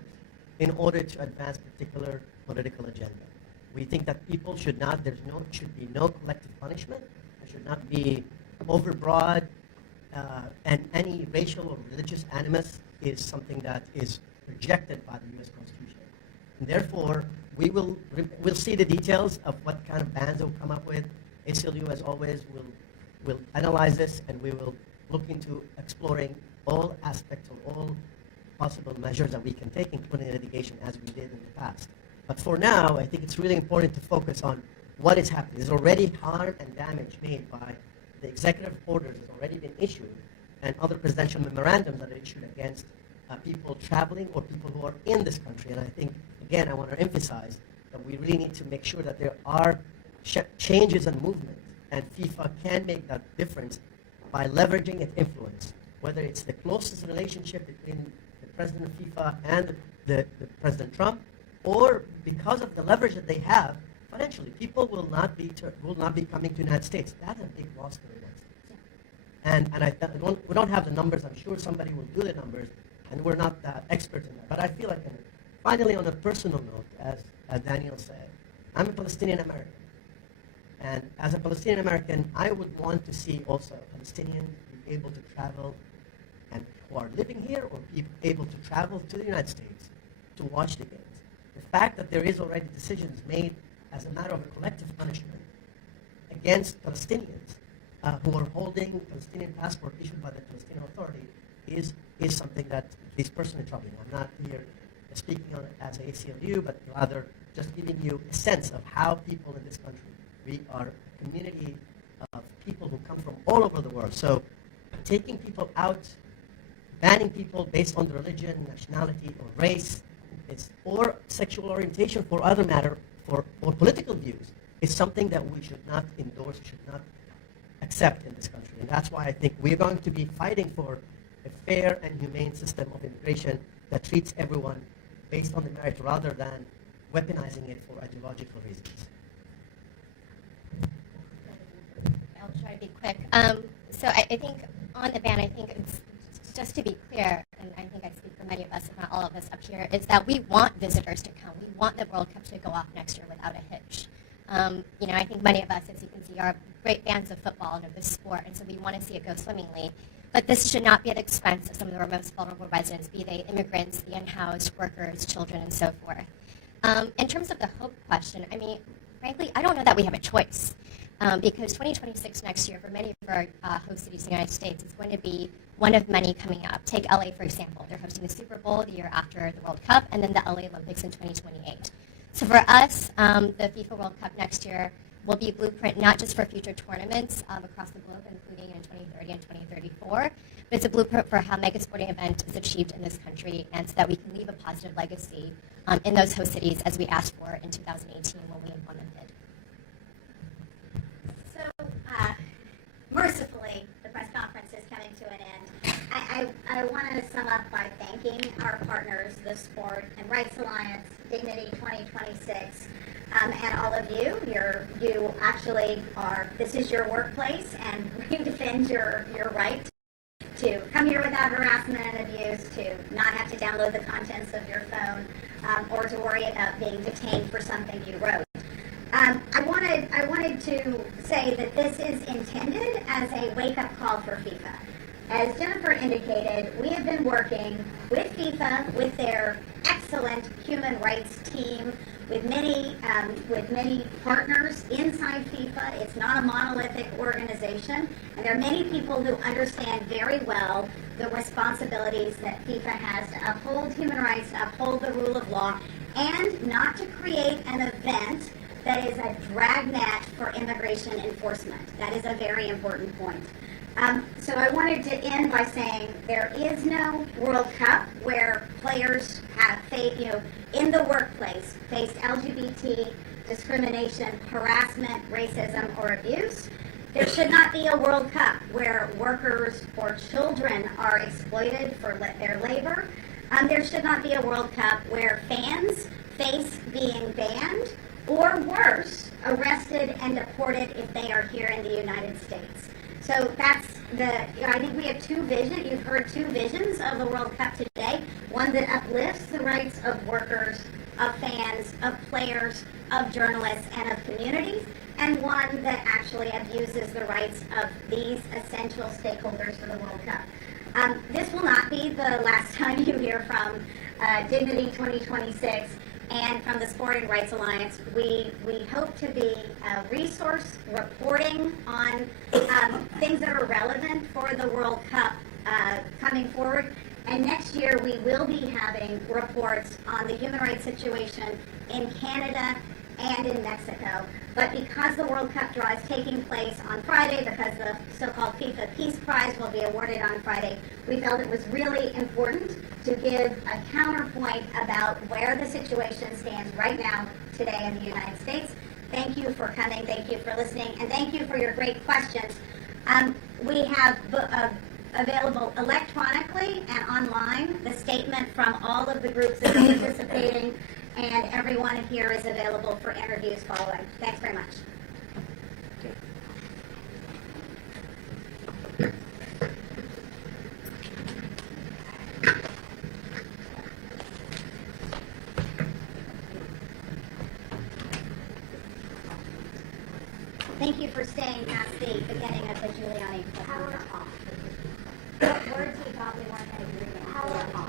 in order to advance particular political agenda. We think that people should not, should be no collective punishment. There should not be overbroad, and any racial or religious animus is something that is rejected by the U.S. Constitution. And therefore, we'll see the details of what kind of bans they'll come up with. ACLU, as always, will analyze this, and we will look into exploring all aspects of all possible measures that we can take, including litigation, as we did in the past. But for now, I think it's really important to focus on what is happening. There's already harm and damage made by the executive orders that have already been issued and other presidential memorandums that are issued against people traveling or people who are in this country. And I think, again, I want to emphasize that we really need to make sure that there are changes and movement, and FIFA can make that difference by leveraging its influence, whether it's the closest relationship between the president of FIFA and the President Trump, or because of the leverage that they have financially. People will not be coming to the United States. That's a big loss to the United States. And we don't have the numbers. I'm sure somebody will do the numbers, and we're not experts in that. But I feel like, finally, on a personal note, as Daniel said, I'm a Palestinian American. And as a Palestinian American, I would want to see also Palestinians be able to travel, and who are living here, or be able to travel to the United States to watch the games. The fact that there is already decisions made as a matter of a collective punishment against Palestinians who are holding Palestinian passport issued by the Palestinian Authority is something that is personally troubling. I'm not here speaking on it as ACLU, but rather just giving you a sense of how people in this country, we are a community of people who come from all over the world. So taking people out, banning people based on religion, nationality, or race, or sexual orientation for other matter, or political views, is something that we should not endorse, should not accept in this country. And that's why I think we're going to be fighting for a fair and humane system of immigration that treats everyone based on the merit rather than weaponizing it for ideological reasons. I'll try to be quick. So I think on the ban, I think it's just to be clear, and I think I speak for many of us, if not all of us up here, is that we want visitors to come. We want the World Cup to go off next year without a hitch. I think many of us, as you can see, are great fans of football and of this sport, and so we want to see it go swimmingly. But this should not be at the expense of some of our most vulnerable residents, be they immigrants, the unhoused, workers, children, and so forth. In terms of the hope question, frankly, I don't know that we have a choice. Because 2026 next year, for many of our host cities in the United States, is going to be one of many coming up. Take LA, for example. They're hosting the Super Bowl the year after the World Cup, and then the LA Olympics in 2028. So for us, the FIFA World Cup next year will be a blueprint not just for future tournaments across the globe, including in 2030 and 2034, but it's a blueprint for how mega sporting event is achieved in this country, and so that we can leave a positive legacy in those host cities as we asked for in 2018 when we implemented. So, mercifully, the press conference is coming to an end. I want to sum up by thanking our partners, the Sport and Rights Alliance, Dignity 2026, and all of you. You actually are, this is your workplace, and we defend your right to come here without harassment and abuse, to not have to download the contents of your phone, or to worry about being detained for something you wrote. I wanted to say that this is intended as a wake-up call for FIFA. As Jennifer indicated, we have been working with FIFA, with their excellent human rights team, with many partners inside FIFA. It's not a monolithic organization, and there are many people who understand very well the responsibilities that FIFA has to uphold human rights, to uphold the rule of law, and not to create an event that is a dragnet for immigration enforcement. That is a very important point. So I wanted to end by saying there is no World Cup where players have, in the workplace, faced LGBT discrimination, harassment, racism, or abuse. There should not be a World Cup where workers or children are exploited for their labor. There should not be a World Cup where fans face being banned, or worse, arrested and deported if they are here in the United States. So that's I think we have two visions. You've heard two visions of the World Cup today. One that uplifts the rights of workers, of fans, of players, of journalists, and of communities, and one that actually abuses the rights of these essential stakeholders for the World Cup. This will not be the last time you hear from Dignity 2026 and from the Sport and Rights Alliance. We hope to be a resource reporting on things that are relevant for the World Cup coming forward. And next year we will be having reports on the human rights situation in Canada and in Mexico. But because the World Cup draw is taking place on Friday, because the so-called FIFA Peace Prize will be awarded on Friday, we felt it was really important to give a counterpoint about where the situation stands right now, today in the United States. Thank you for coming, thank you for listening, and thank you for your great questions. We have available electronically and online the statement from all of the groups that are participating, and everyone here is available for interviews following. Thanks very much. Thank you for staying past the beginning of the Giuliani. What words we thought we weren't going to agree on.